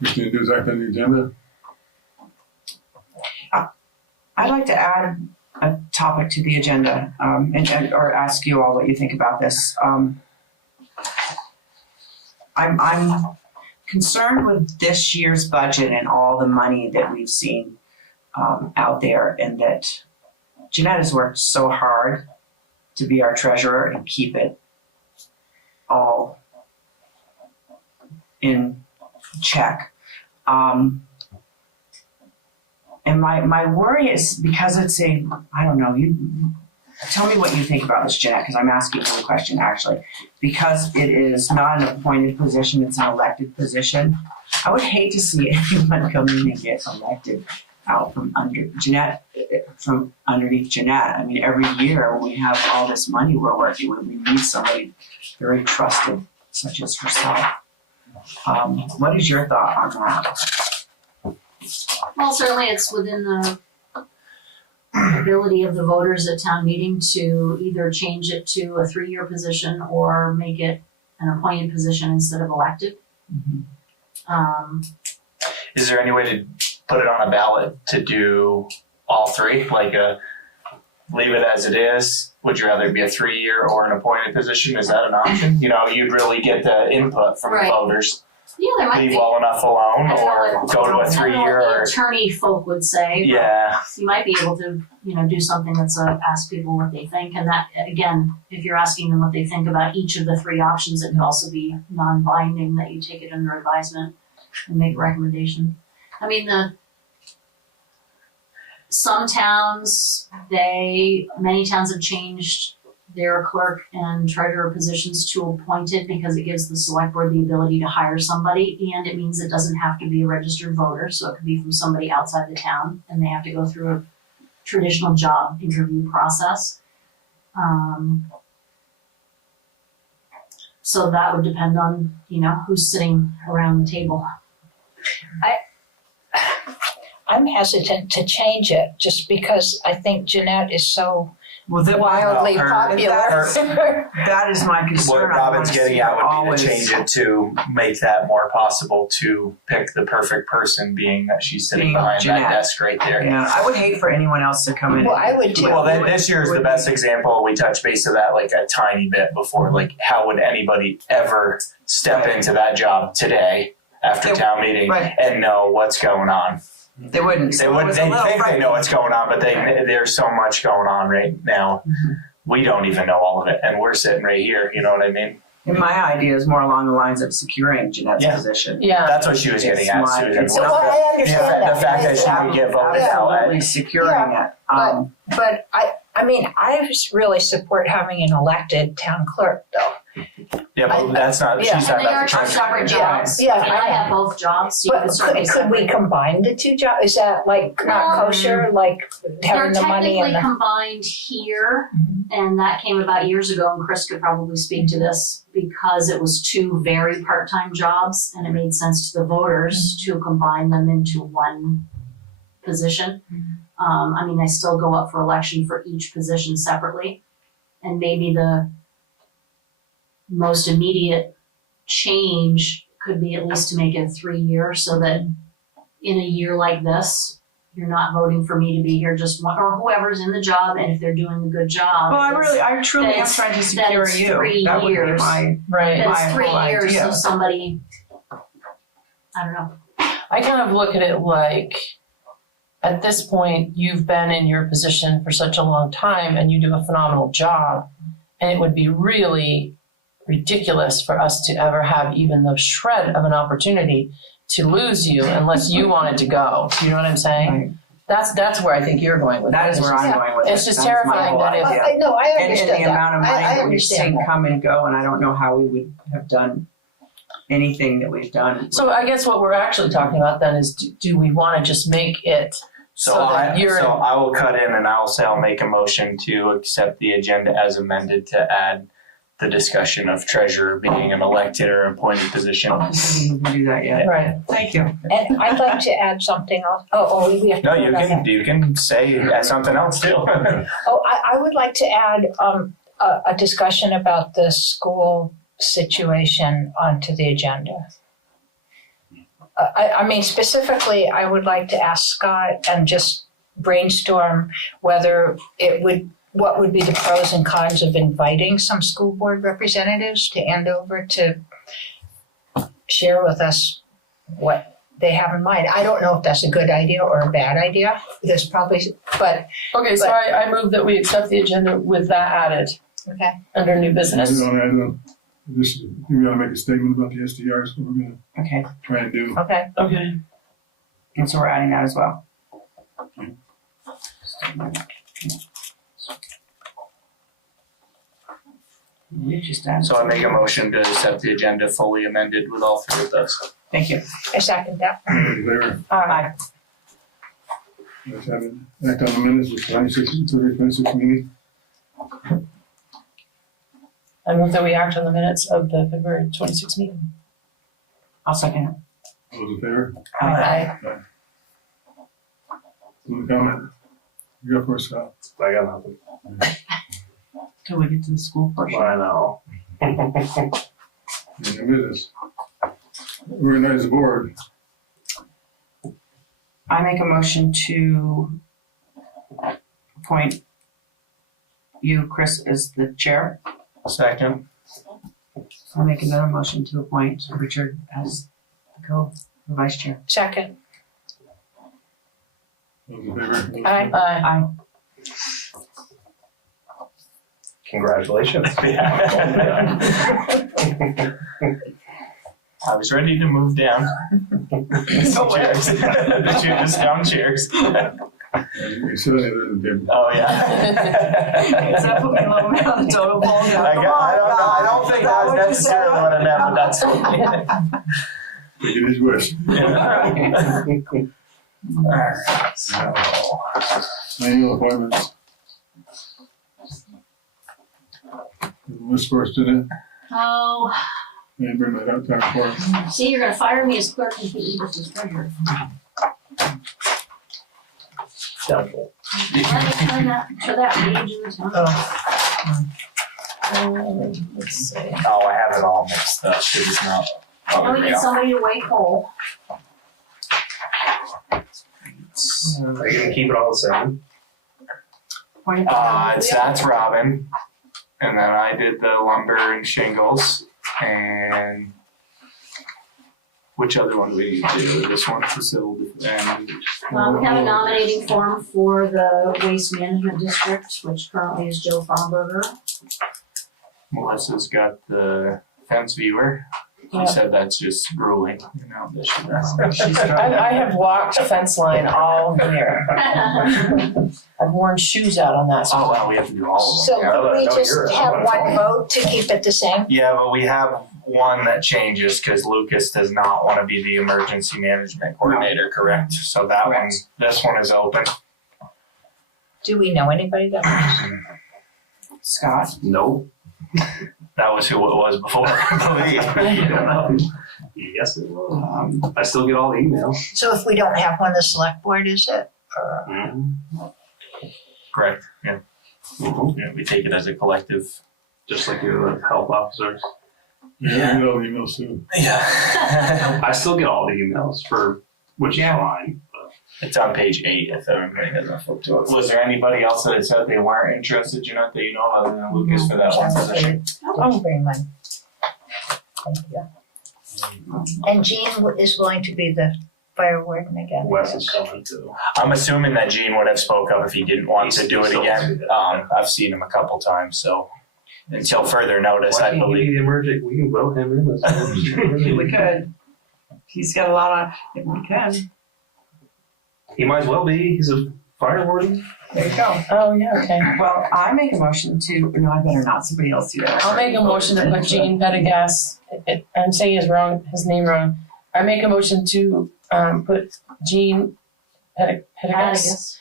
We can do that on the agenda. I'd like to add a topic to the agenda, or ask you all what you think about this. I'm concerned with this year's budget and all the money that we've seen out there, and that Jeanette has worked so hard to be our treasurer and keep it all in check. And my worry is because it's I don't know, you tell me what you think about this, Jeanette, because I'm asking one question actually. Because it is not an appointed position, it's an elected position. I would hate to see anyone come in and get elected out from underneath Jeanette. I mean, every year when we have all this money we're working with, we need somebody very trusted, such as herself. What is your thought on that? Well, certainly it's within the ability of the voters at town meeting to either change it to a 3-year position or make it an appointed position instead of elected. Mm-hmm. Is there any way to put it on a ballot to do all three? Like leave it as it is? Would you rather be a 3-year or an appointed position? Is that an option? You know, you'd really get the input from the voters. Yeah, there might Leave be. well enough alone, or go to a I don't know 3-year. what the attorney folk would say. Yeah. You might be able to, do something that's ask people what they think, and that again, if you're asking them what they think about each of the 3 options, it could also be non-binding, that you take it under advisement and make a recommendation. I mean, some towns, many towns have changed their clerk and treasurer positions to appointed because it gives the select board the ability to hire somebody, and it means it doesn't have to be a registered voter, so it could be from somebody outside the town, and they have to go through a traditional job interview process. So that would depend on, who's sitting around the table. I'm hesitant to change it just because I think Jeanette is so Wildly wildly popular. That is my concern. What Robin's getting at would be to change it to make that more possible to pick the perfect person, being that she's sitting behind Jeanette. that desk right there. Yeah, I would hate for anyone else to come in. Well, I would too. Well, then this year is the best example. We touched base of that like a tiny bit before. Like, how would anybody ever step into that job today after town meeting and know what's going on? They wouldn't. They wouldn't. They think they know what's going on, but there's so much going on right now. Mm-hmm. We don't even know all of it, and we're sitting right here. You know what I mean? And my idea is more along the lines of securing Jeanette's position. Yeah. That's what she was getting at, Susan. Well, I understand The fact that she would get voted out. Absolutely securing it. But I mean, I really support having an elected town clerk, though. Yeah, but that's not. Yeah. She's And not they about are the two treasurer. separate jobs. Yeah, I mean, I have both jobs, so you But could certainly could we separate. combine the 2 jobs? Is that like not kosher? Like having They're the money technically and the... combined here, and that came about years ago, and Chris could probably speak to this, because it was 2 very part-time jobs, and it made sense to the voters to combine them into one position. I mean, I still go up for election for each position separately, and maybe the most immediate change could be at least to make it a 3-year, so that in a year like this, you're not voting for me to be here just one, or whoever's in the job, and if they're doing a good job. Well, I truly am trying to secure it's you. 3 That would be years. my It's 3 whole years, idea. so somebody, I don't know. I kind of look at it like, at this point, you've been in your position for such a long time and you do a phenomenal job. And it would be really ridiculous for us to ever have even the shred of an opportunity to lose you unless you wanted to go. You know what I'm saying? Right. That's where I think you're going with That it. is where I'm going with it. It's just That is my terrifying whole that if- idea. I know, I And understand the amount of money I that we've understand seen that. come and go, and I don't know how we would have done anything that we've done. So I guess what we're actually talking about then is, do we want to just make it So that I will cut in and I'll say I'll make a motion to accept the agenda as amended to add the discussion of treasurer being an elected or appointed position. I didn't do that yet. right? Thank you. And I'd like to add something else. We have to No, vote on that. you can say something else too. I would like to add a discussion about the school situation onto the agenda. I mean, specifically, I would like to ask Scott and just brainstorm whether what would be the pros and cons of inviting some school board representatives to Andover to share with us what they have in mind. I don't know if that's a good idea or a bad idea. There's probably, but, Okay, so I move that we accept the agenda with that added okay. under new business. You gotta make a statement about the SDRs, what we're gonna Okay, try and do. Okay. Okay. and so we're adding that as well. We just added. So I make a motion to accept the agenda fully amended with all three of those. Thank you. I second that. All in favor? Aye. Let's have it. Act on the minutes of 26 meeting. I move that we act on the minutes of the February 26th meeting. I'll second it. All those in favor? Aye. Any comment? You go first, Scott. I got nothing. Till we get to the school portion. I know. Any business? Organize the board. I make a motion to appoint you, Chris, as the chair. Second. I'll make another motion to appoint Richard as the vice chair. Second. All those in favor? Aye. Aye. Congratulations. Yeah. I was ready to move down. Some chairs. The chairs, down chairs. You sit on the other end of the table. Oh, yeah. Except for the little bit on the total poll. I don't think that was necessarily what I meant, but that's fine. Make it his wish. Alright, so. Annual appointments. Miss first did it. Oh, And bring that up time for us. see, you're gonna fire me as clerk and put you as treasurer. Doubtful. Let me turn that to that page in the top. Let's see. Oh, I have it all mixed up. It is not. Now we need somebody to weigh coal. Are you gonna keep it all the same? That's Robin. And then I did the lumber and shingles. And which other one do we need to do? This one for civil and We have a nominating form for the Waste Management District, which currently is Joe Farnberger. Melissa's got the fence viewer. Yeah. She said that's just grueling. You know, that she does. I have walked fence line all year. I've worn shoes out on that. Oh, wow, we have to do all of them. So Yeah. we no, just you're- have one vote to keep it the same? Yeah, but we have one that changes because Lucas does not want to be the emergency management coordinator, correct? So that one, Correct. this one is open. Do we know anybody that Scott? Nope. That was who it was before, I believe. Yes, it will. I still get all the emails. So if we don't have one, the select board, is it? Or- Correct, yeah. Mhm. Yeah, we take it as a collective. Just like your health officers. Yeah, you know the emails too. Yeah. I still get all the emails which is fine. It's on page 8 if everybody doesn't flip to it. Was there anybody else that had said they weren't interested, Jeanette, that you know other than Lucas for that one position? I'll bring mine. Thank you. And Jean is going to be the fire warden again. Wes is coming too. I'm assuming that Gene would have spoke up if he didn't want to do it again. I've seen him a couple times, so until further notice, Why I can't he believe. be the emergency? We can vote him in as emergency. We could. He's got a lot of, if we can. He might as well be. He's a fire warden. There you go. Oh, yeah, okay. Well, I make a motion to, no, I better not, somebody else do that. I'll make a motion to put Gene Pettigas, I'm saying his name wrong. I make a motion to put Gene Pettigas,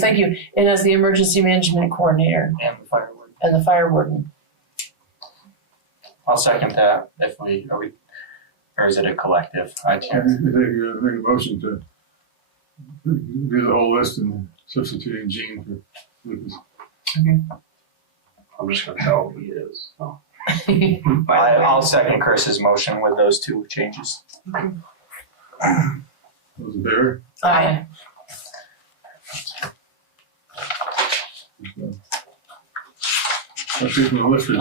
thank you, in as the emergency management coordinator And the fire warden. and the fire warden. I'll second that if or is it a collective? I I can't. think you make a motion to do the whole list and substituting Gene for Lucas. I'm just gonna tell him he is. Oh. I'll second Chris's motion with those two changes. Those in favor? Aye. Let's see from the listers.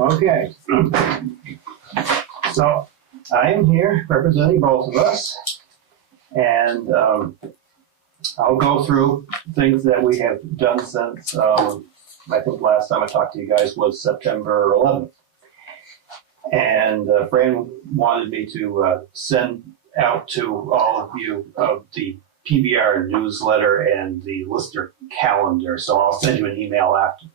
Okay. So I am here representing both of us. And I'll go through things that we have done since, I think last time I talked to you guys was September 11th. And Fran wanted me to send out to all of you the PBR newsletter and the Lister calendar. So I'll send you an email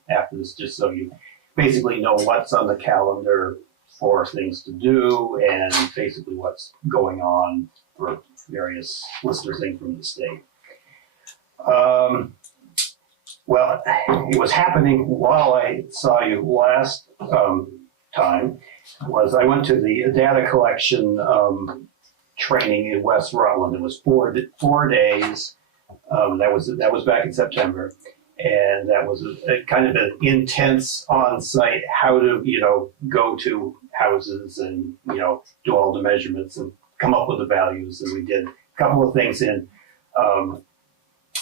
after this, just so you basically know what's on the calendar for things to do and basically what's going on for various Lister things from the state. Well, it was happening while I saw you last time. Was I went to the data collection training in West Rutland. It was 4 days. That was back in September, and that was a kind of an intense on-site how to go to houses and do all the measurements and come up with the values. And we did a couple of things in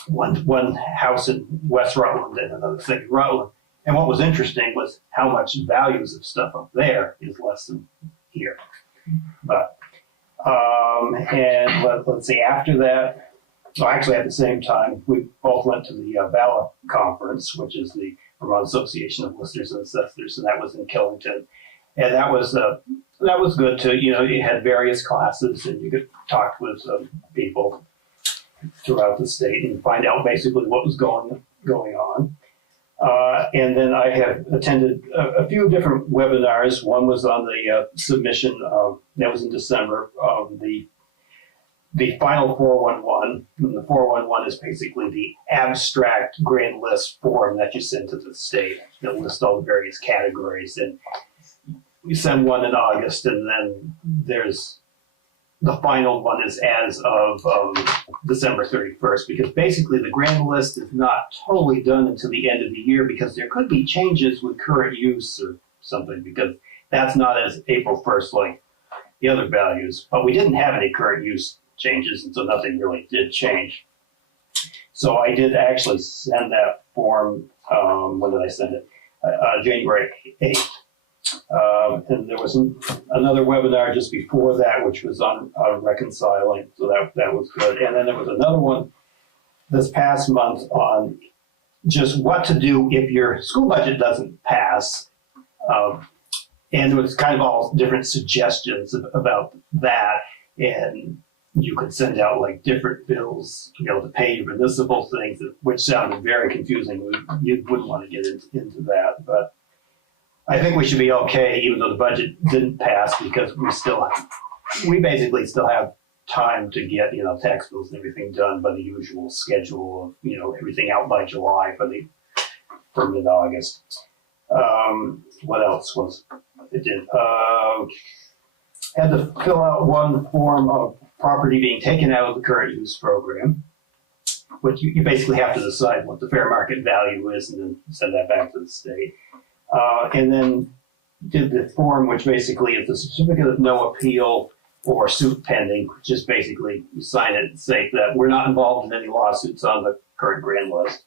one house in West Rutland and another thing in Rutland. And what was interesting was how much values of stuff up there is less than here. But and let's see, after that, well, actually at the same time, we both went to the VALA conference, which is the Vermont Association of Listers and Assessors, and that was in Killington. And that was good too. You had various classes and you could talk with people throughout the state and find out basically what was going on. And then I have attended a few different webinars. One was on the submission, that was in December, of the final 411. And the 411 is basically the abstract grand list form that you send to the state that lists all the various categories. And we send one in August, and then there's the final one is as of December 31st, because basically the grand list is not totally done until the end of the year, because there could be changes with current use or something, because that's not as April 1st like the other values. But we didn't have any current use changes, and so nothing really did change. So I did actually send that form, when did I send it? January 8th. And there was another webinar just before that, which was on reconciling, so that was good. And then there was another one this past month on just what to do if your school budget doesn't pass. And it was kind of all different suggestions about that. And you could send out like different bills, to pay your municipal things, which sounded very confusing. You wouldn't want to get into that, but I think we should be okay, even though the budget didn't pass, because we basically still have time to get, tax bills and everything done by the usual schedule of, everything out by July for mid-August. What else was it did? Had to fill out one form of property being taken out of the current use program, which you basically have to decide what the fair market value is and then send that back to the state. And then did the form, which basically is the certificate of no appeal or suit pending, which is basically you sign it and say that we're not involved in any lawsuits on the current grand list.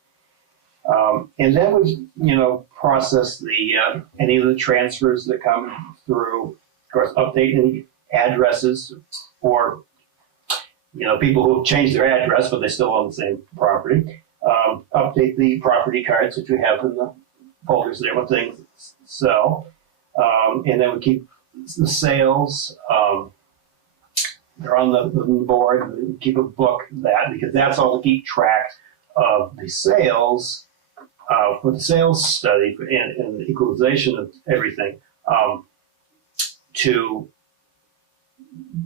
And then we, process the any of the transfers that come through. Of course, update any addresses for people who have changed their address but they still own the same property. Update the property cards that you have in the folders there when things sell, and then we keep the sales. They're on the board. We keep a book that, because that's all to keep track of the sales for the sales study and the equalization of everything. To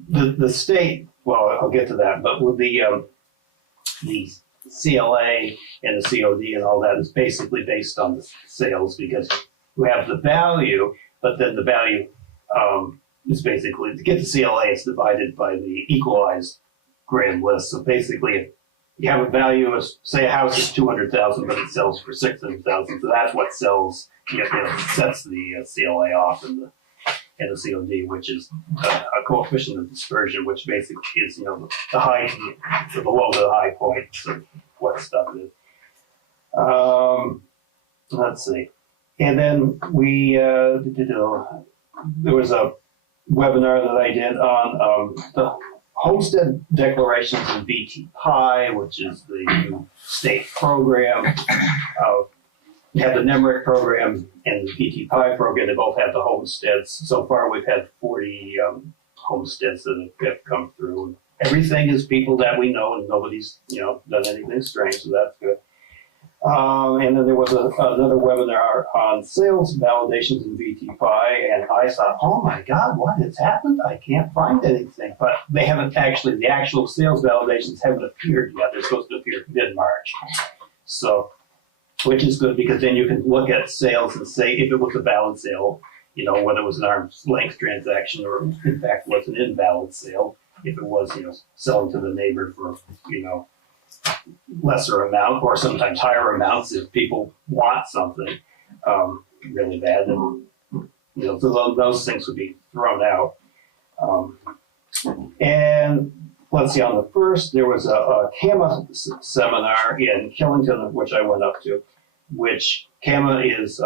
the state, well, I'll get to that, but with the CLA and the COD and all that is basically based on the sales, because we have the value, but then the value is basically, to get the CLA, it's divided by the equalized grand list. So basically, if you have a value of, say, a house is $200,000, but it sells for $600,000, so that's what sells, sets the CLA off in and the COD, which is a coefficient of dispersion, which basically is, the high, the low to the high points of what stuff is. Let's see. And then there was a webinar that I did on the Homestead Declarations in VT Pi, which is the new state program. We have the NEMRIC program and the VT Pi program. They both have the homesteads. So far, we've had 40 homesteads that have come through. Everything is people that we know, and nobody's done anything strange, so that's good. And then there was another webinar on sales validations in VT Pi, and I thought, oh my God, what has happened? I can't find anything. But they haven't actually, the actual sales validations haven't appeared yet. They're supposed to appear mid-March. So, which is good because then you can look at sales and say if it was a valid sale, whether it was an arm's length transaction or in fact was an invalid sale, if it was, selling to the neighbor for, lesser amount or sometimes higher amounts if people want something really bad, and so those things would be thrown out. And let's see, on the first there was a CAMA seminar in Killington, which I went up to, which CAMA is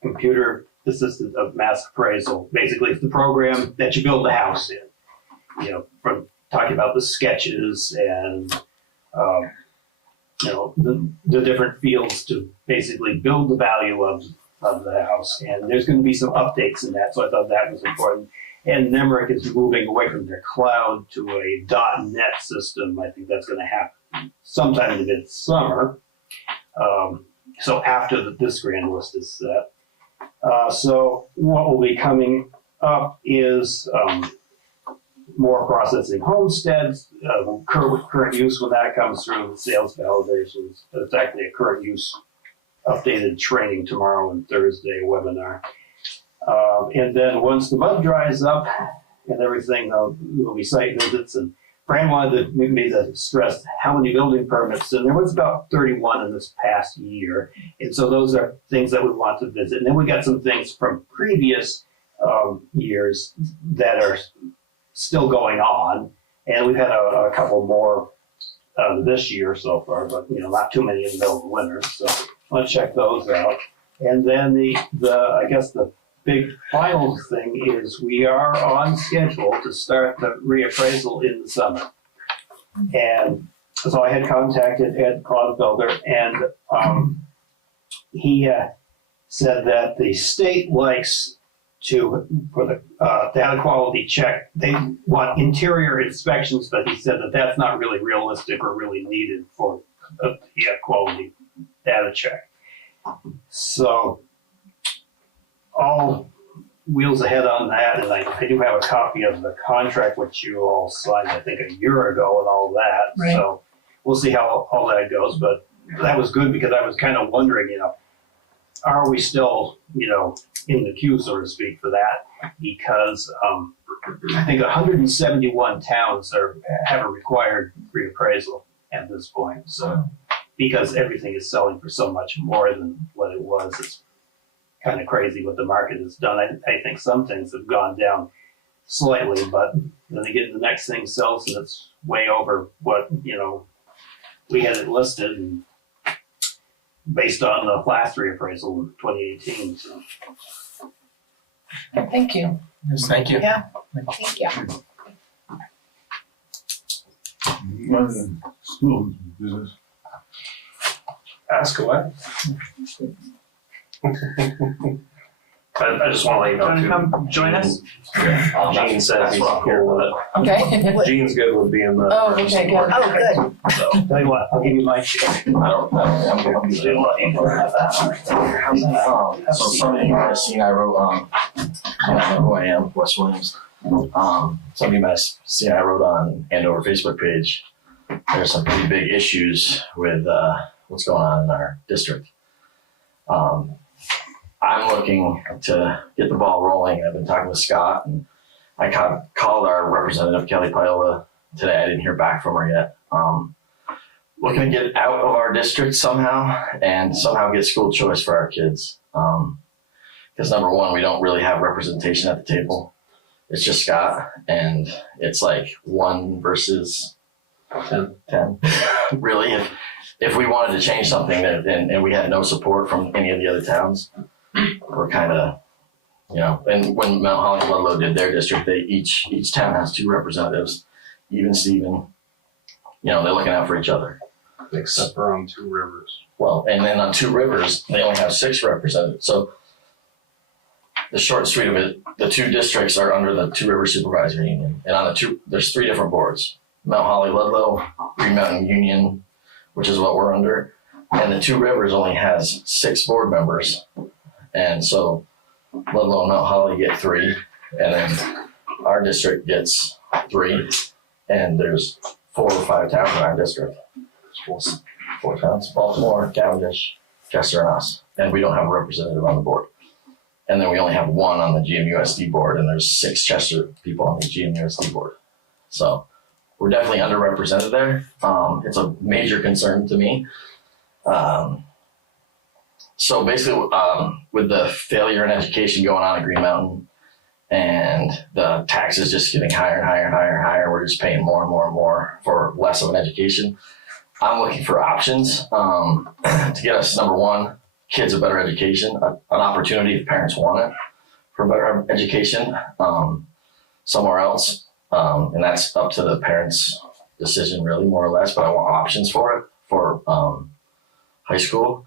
computer assisted of mass appraisal. Basically, it's the program that you build the house in. From talking about the sketches and the different fields to basically build the value of the house. And there's going to be some updates in that, so I thought that was important. And NEMRIC is moving away from their cloud to a .NET system. I think that's going to happen sometime in midsummer. So after this grand list is set. So what will be coming up is more processing homesteads, current use when that comes through, sales validations. It's actually a current use updated training tomorrow and Thursday webinar. And then once the mud dries up and everything, there'll be site visits. And Fran wanted me to stress how many building permits, and there was about 31 in this past year. And so those are things that we want to visit. And then we got some things from previous years that are still going on, and we've had a couple more this year so far, but not too many in the middle of the winter. So let's check those out. And then I guess the big final thing is we are on schedule to start the reappraisal in the summer. And so I had contacted Ed Clodfelder, and he said that the state likes for the data quality check, they want interior inspections, but he said that that's not really realistic or really needed for a quality data check. So all wheels ahead on that, and I do have a copy of the contract which you all signed, I think, a year ago and all that. Right. So we'll see how all that goes, but that was good because I was kind of wondering, are we still, in the queue, so to speak, for that? Because I think 171 towns have a required reappraisal at this point. So because everything is selling for so much more than what it was, it's kind of crazy what the market has done. I think some things have gone down slightly, but then again, the next thing sells and it's way over what, we had it listed and based on the last reappraisal in 2018. So. Thank you. Yes, thank you. Yeah. Thank you. One of the school business. Ask away. I just want to let you know Want to too. come join us? Gene said he's cool with Okay. it. Gene's good with being the. Oh, okay, good. Oh, good. So, Tell you what, I'll give you my share. So some of you might have seen I wrote, I don't know who I am, Wes Williams. Some of you might have seen I wrote on Andover Facebook page. There's some pretty big issues with what's going on in our district. I'm looking to get the ball rolling. I've been talking with Scott, and I called our representative, Kelly Paola, today. I didn't hear back from her yet. Looking to get out of our district somehow and somehow get school choice for our kids. Because number one, we don't really have representation at the table. It's just Scott, and it's like 1 versus 10. Really, if we wanted to change something and we had no support from any of the other towns, we're kind of, you know, and when Mount Holly and Ludlow did their district, they each town has 2 representatives, even Steven, you know, they're looking out for each other. Except for on Two Rivers. Well, and then on Two Rivers, they only have 6 representatives. So the short and sweet of it, the 2 districts are under the Two Rivers Supervisory Union. And on there's 3 different boards. Mount Holly, Ludlow, Green Mountain Union, which is what we're under. And the Two Rivers only has 6 board members. And so Ludlow and Mount Holly get 3. And then our district gets 3. And there's 4 or 5 towns in our district. 4 towns: Baltimore, Cavendish, Chester, and us. And we don't have a representative on the board. And then we only have 1 on the GMUSD board, and there's 6 Chester people on the GMUSD board. So we're definitely underrepresented there. It's a major concern to me. So basically, with the failure in education going on at Green Mountain, and the taxes just getting higher and higher and higher and higher, we're just paying more and more and more for less of an education. I'm looking for options to get us, number one, kids a better education, an opportunity if parents want it for better education somewhere else. And that's up to the parents' decision, really, more or less. But I want options for it for high school.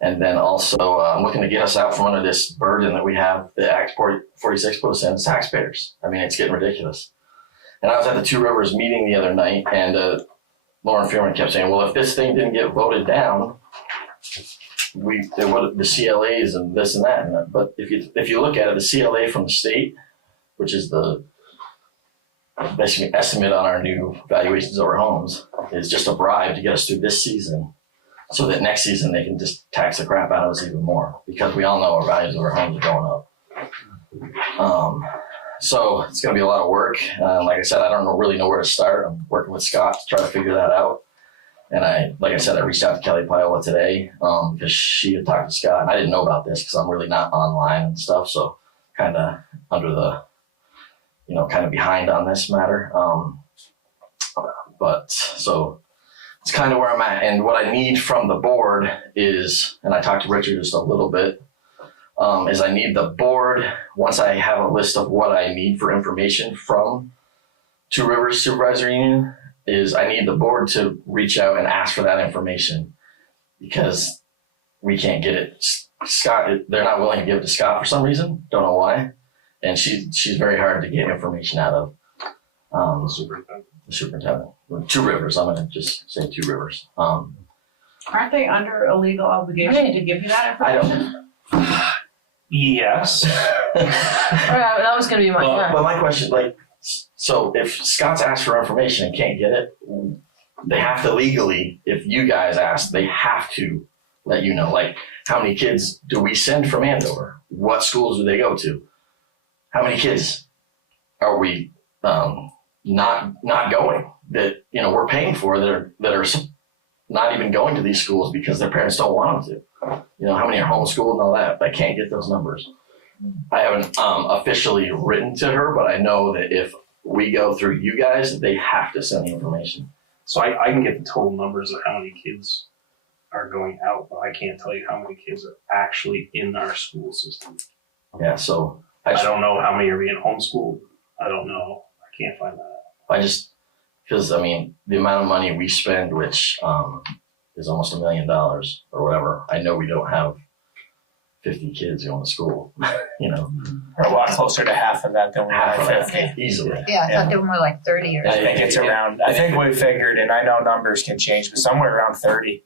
And then also, I'm looking to get us out from under this burden that we have, the Act 46 put us in as taxpayers. I mean, it's getting ridiculous. And I was at the Two Rivers meeting the other night, and Lauren Fearman kept saying, well, if this thing didn't get voted down, the CLAs and this and that. But if you look at it, the CLA from the state, which is the basically estimate on our new valuations of our homes, is just a bribe to get us through this season, so that next season they can just tax the crap out of us even more, because we all know our values of our homes are going up. So it's going to be a lot of work. Like I said, I don't really know where to start. I'm working with Scott to try to figure that out. And like I said, I reached out to Kelly Piola today because she had talked to Scott. And I didn't know about this because I'm really not online and stuff. So kind of under the, kind of behind on this matter. But so it's kind of where I'm at. And what I need from the board is, and I talked to Richard just a little bit, is I need the board, once I have a list of what I need for information from Two Rivers Supervisory Union, is I need the board to reach out and ask for that information, because we can't get it. Scott, they're not willing to give it to Scott for some reason. Don't know why. And she's very hard to get information out of. The superintendent. Two Rivers. I'm going to just say Two Rivers. Aren't they under a legal obligation to give you that information? I don't. Yes. That was going to be my But my question, so if Scott's asked for information and can't get it, they have to legally, if you guys ask, they have to let you know, how many kids do we send from Andover? What schools do they go to? How many kids are we not going that we're paying for that are not even going to these schools because their parents don't want them to? How many are homeschooled and all that? I can't get those numbers. I haven't officially written to her, but I know that if we go through you guys, they have to send the information. So I can get the total numbers of how many kids are going out, but I can't tell you how many kids are actually in our school system. Yeah, so I don't know how many are being homeschooled. I don't know. I can't find that out. Because the amount of money we spend, which is almost $1 million or whatever, I know we don't have 50 kids going to school, We're a lot closer to half of that than we half of have 50. that, easily. Yeah, I thought they were more like 30 or I something. think it's around, I think we figured, and I know numbers can change, but somewhere around 30.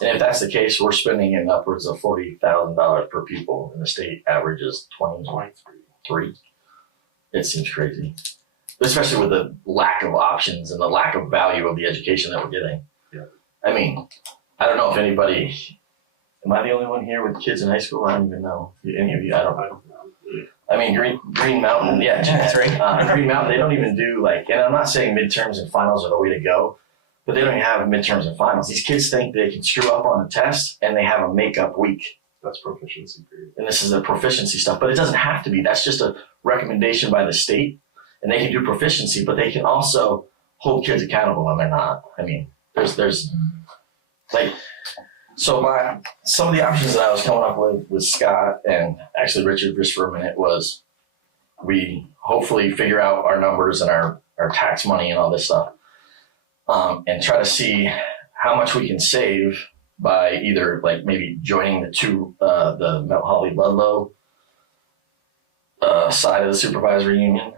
And if that's the case, we're spending in upwards of $40,000 per pupil, and the state average is 23. It seems crazy, especially with the lack of options and the lack of value of the education that we're getting. Yeah. I don't know if anybody, am I the only one here with kids in high school? I don't even know. Any of you, I don't know. Green Mountain, yeah, That's right. Green Mountain, they don't even do and I'm not saying midterms and finals are the way to go, but they don't even have midterms and finals. These kids think they can screw up on a test and they have a makeup week That's proficiency period. and this is the proficiency stuff, but it doesn't have to be. That's just a recommendation by the state, and they can do proficiency, but they can also hold kids accountable when they're not. I mean, there's like, so some of the options that I was coming up with Scott and actually Richard just for a minute was we hopefully figure out our numbers and our tax money and all this stuff, and try to see how much we can save by either like maybe joining the Mount Holly Ludlow side of the supervisory union,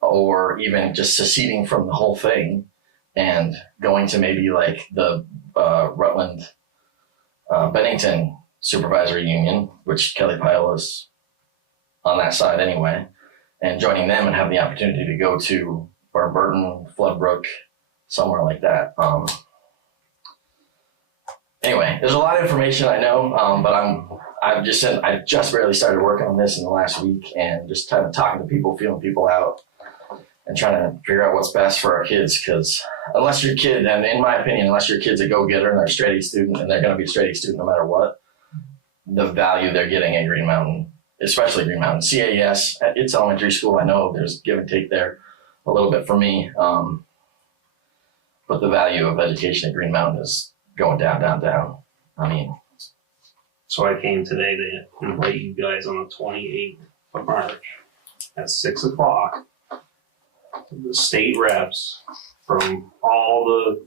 or even just seceding from the whole thing and going to maybe like the Rutland Bennington supervisory union, which Kelly Pyle is on that side anyway, and joining them and having the opportunity to go to Burton, Floodbrook, somewhere like that. Anyway, there's a lot of information I know, but I just barely started working on this in the last week and just kind of talking to people, feeling people out, and trying to figure out what's best for our kids. Because unless your kid, and in my opinion, unless your kid's a go-getter and they're a straight A student, and they're going to be a straight A student no matter what, the value they're getting at Green Mountain, especially Green Mountain, CAS, it's elementary school. I know there's give and take there a little bit for me, but the value of education at Green Mountain is going down, down, down. I mean, So I came today to invite you guys on the 28th of March at 6 o'clock. The state reps from all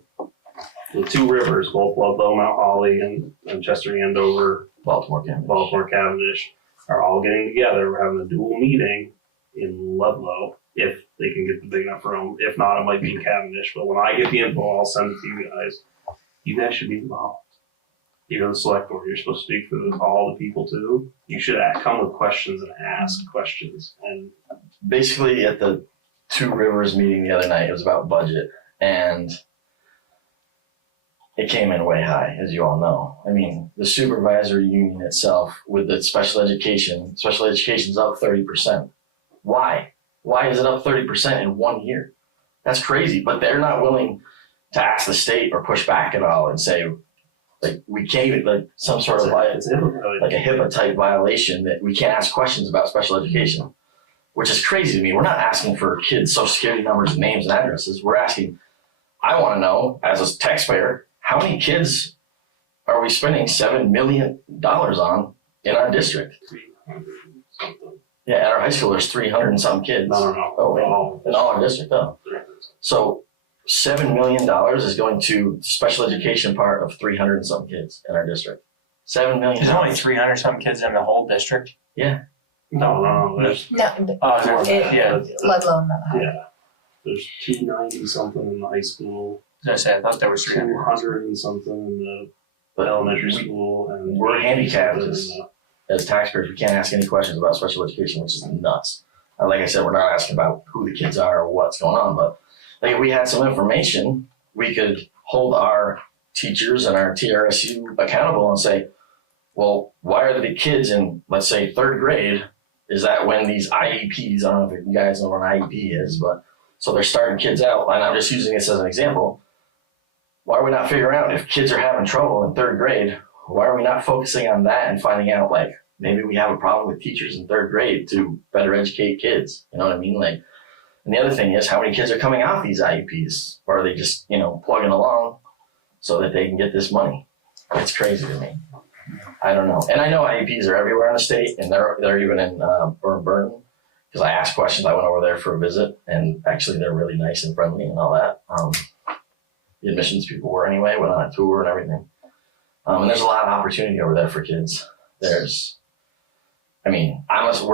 the two rivers, both Ludlow, Mount Holly, and Chester, Andover, Baltimore Cavendish, are all getting together. We're having a dual meeting in Ludlow if they can get the big enough room. If not, it might be in Cavendish. But when I get the info, I'll send it to you guys. You guys should be involved. You're the select board. You're supposed to speak for all the people too. You should come with questions and ask questions. And basically at the Two Rivers meeting the other night, it was about budget, and it came in way high, as you all know. I mean, the supervisory union itself with the special education's up 30%. Why? Why is it up 30% in 1 year? That's crazy, but they're not willing to ask the state or push back at all and say, like, we can't even, like, some sort of like a HIPAA type violation that we can't ask questions about special education, which is crazy to me. We're not asking for kids' social security numbers, names, and addresses. We're asking, I want to know, as a taxpayer, how many kids are we spending $7 million on in our district? Yeah, at our high school, there's 300 and some kids. No. Oh, in all our district, though. So $7 million is going to the special education part of 300 and some kids in our district. $7 million. There's only 300 some kids in the whole district. Yeah. No. There's Ludlow, no. Yeah. There's 290 something in the high school. As I said, I thought there was 300. 200 and something in the elementary school, and we're handicapped as taxpayers. We can't ask any questions about special education, which is nuts. Like I said, we're not asking about who the kids are or what's going on, but like if we had some information, we could hold our teachers and our TRSU accountable and say, well, why are the kids in, let's say, third grade? Is that when these IEPs, I don't know if you guys know what an IEP is, but so they're starting kids out, and I'm just using this as an example. Why are we not figuring out if kids are having trouble in third grade? Why are we not focusing on that and finding out, like, maybe we have a problem with teachers in third grade to better educate kids? You know what I mean? Like, and the other thing is, how many kids are coming off these IEPs? Or are they just, plugging along so that they can get this money? It's crazy to me. I don't know. And I know IEPs are everywhere in the state, and they're even in Burton, because I asked questions. I went over there for a visit, and actually they're really nice and friendly and all that. The admissions people were anyway, went on a tour and everything. And there's a lot of opportunity over there for kids. We're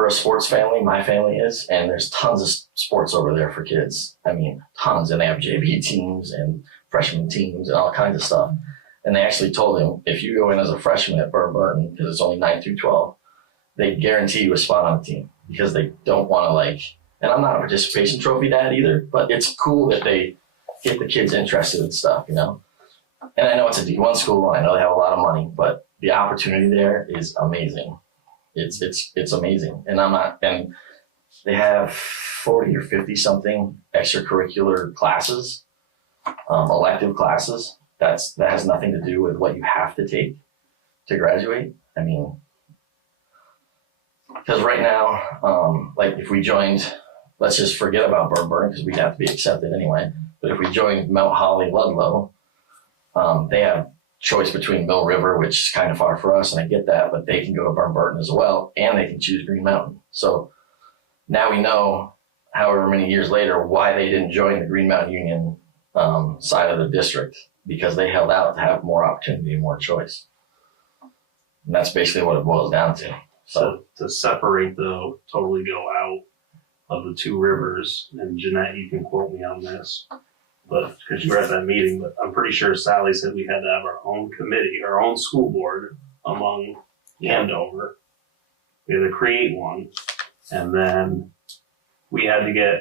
a sports family, my family is, and there's tons of sports over there for kids. I mean, tons, and they have JV teams and freshman teams and all kinds of stuff. And they actually told him, if you go in as a freshman at Burton, because it's only 9 through 12, they guarantee you a spot on the team, because they don't want to, and I'm not a participation trophy dad either, but it's cool that they get the kids interested in stuff, And I know it's a D1 school, and I know they have a lot of money, but the opportunity there is amazing. It's amazing. And they have 40 or 50 something extracurricular classes, elective classes. That has nothing to do with what you have to take to graduate. I mean, because right now, like if we joined, let's just forget about Burn because we'd have to be accepted anyway. But if we joined Mount Holly Ludlow, they have choice between Mill River, which is kind of far for us, and I get that, but they can go to Burn as well, and they can choose Green Mountain. So now we know, however many years later, why they didn't join the Green Mountain Union side of the district, because they held out to have more opportunity and more choice. And that's basically what it boils down to. So to separate though, totally go out of the two rivers, and Jeanette, you can quote me on this, but because you were at that meeting, but I'm pretty sure Sally said we had to have our own committee, our own school board among Andover. We had to create one, and then we had to get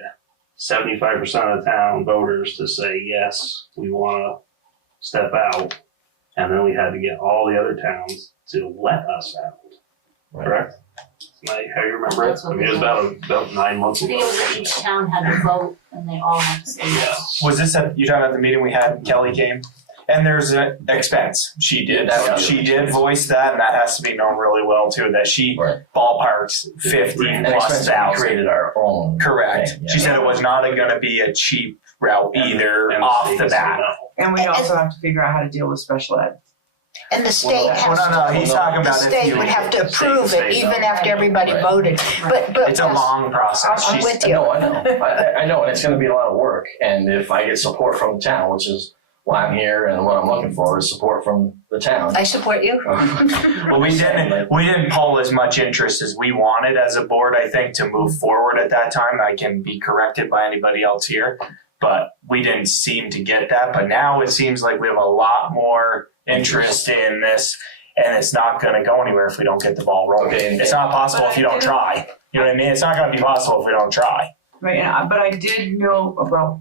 75% of the town voters to say, yes, we want to step out. And then we had to get all the other towns to let us out. Right. Correct? How you remember it? That's what I mean, it was about 9 months I ago. think it was that each town had to vote and they all had to say yes. Was this you talking about the meeting we had? Kelly came, and there's an expense. She did voice that, and that has to be known really well too. That she Right. ballparks 50 And plus expensive, we thousand. created our own. Correct. thing, yeah. She said it was not going to be a cheap route either And off state the said bat. no. And we also have to figure out how to deal with special ed. And the state Well, has no, to, he's talking the about if state you. would have to State approve say it even no. after everybody Right. voted. But It's a yes, long process. I'm She's- with you. No, I know. I know, and it's going to be a lot of work. And if I get support from the town, which is why I'm here and what I'm looking for is support from the town. I support you. Well, we didn't pull as much interest as we wanted as a board, I think, to move forward at that time. I can be corrected by anybody else here, but we didn't seem to get that. But now it seems like we have a lot more interest in this, and it's not going to go anywhere if we don't get the ball rolling. Okay, It's not possible if you don't try. You know what I mean? It's not going to be possible if we don't try. Right, but I did know about,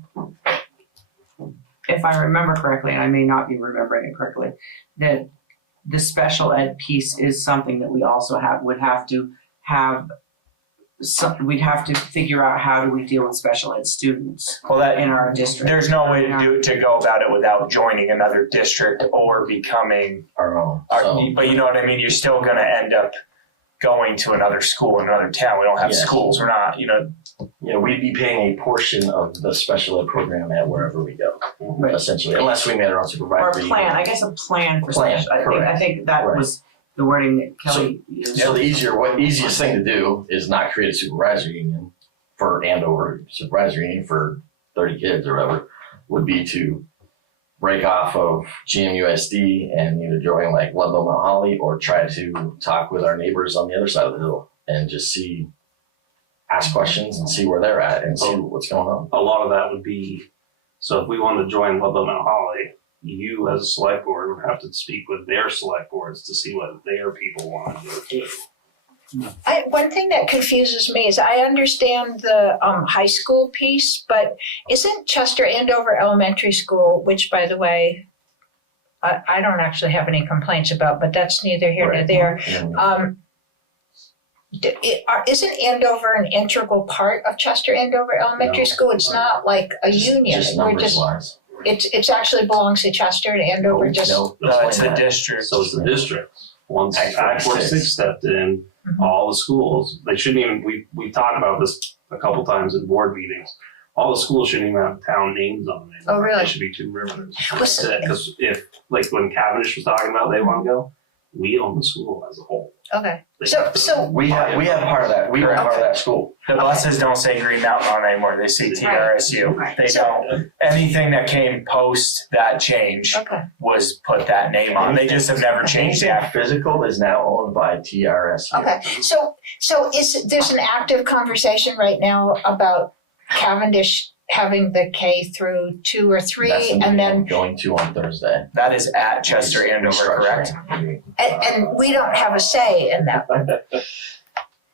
if I remember correctly, and I may not be remembering it correctly, that the special ed piece is something that we also would have to have. We'd have to figure out how do we deal with special ed students Well, that in our district. there's no way to go about it without joining another district or becoming. Our own. So, But you know what I mean? You're still going to end up going to another school in another town. We don't have Yes. schools. We're not, we'd be paying a portion of the special ed program at wherever we go, Right. essentially, unless we made our own Or supervisory. plan, I guess a plan for Plan, special. I correct. think that Right. was the wording that Kelly used. So the easiest thing to do is not create a supervisory union for Andover supervisory union for 30 kids or whatever, would be to break off of GMUSD and either join like Ludlow Mount Holly or try to talk with our neighbors on the other side of the hill and just ask questions and see where they're at and see what's going on. A lot of that would be, so if we wanted to join Ludlow Mount Holly, you as a select board would have to speak with their select boards to see what their people want to do too. One thing that confuses me is I understand the high school piece, but isn't Chester Andover Elementary School, which by the way, I don't actually have any complaints about, but that's neither here nor Right. there. And Isn't Andover an integral part of Chester Andover Elementary No. School? It's not like a union. just We're numbers just, wise. it's actually belongs to Chester and Andover just. No, it's the explain that. district. So it's the district. Once Act Act 46. 46 stepped in, Mhm. all the schools, they shouldn't even, we talked about this a couple times in board meetings. All the schools shouldn't even have town names on them. Oh, really? They should be two rivers. Was- Because if, like when Cavendish was talking about they want to go, we own the school as a whole. Okay, They So- have to so- We have part of that. We are part of that school. The buses don't say Green Mountain on it anymore. They say TRSU. Right. They So- don't. Anything that came post that change okay. was put that name on. They just have never changed the act. Physical is now owned by TRSU. Okay, so there's an active conversation right now about Cavendish having the K through 2 or 3, That's the and meeting then, I'm going to on Thursday. That is at Chester Andover, correct? and we don't have a say in that one.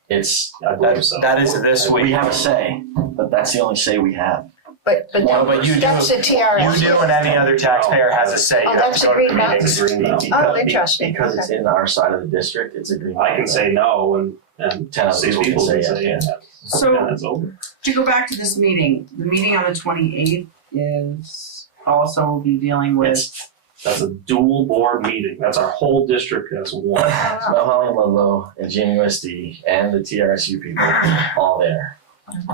It's I believe so. That is this we week. have a say, but that's the only say we have. But Well, but you do. that's the You TRS. do, and any other taxpayer has a say. You Oh, have that's to go to Green the Mountain. meetings. It's a green mountain. Oh, interesting. Because it's in our side of the district, it's a green. I can say no and 10 other 6 people people can can say say yes. yes. So- And it's over. To go back to this meeting, the meeting on the 28th is also will be dealing with. That's a dual board meeting. That's our whole district as one. It's Mount Holly and Ludlow and GMUSD and the TRSU people all there.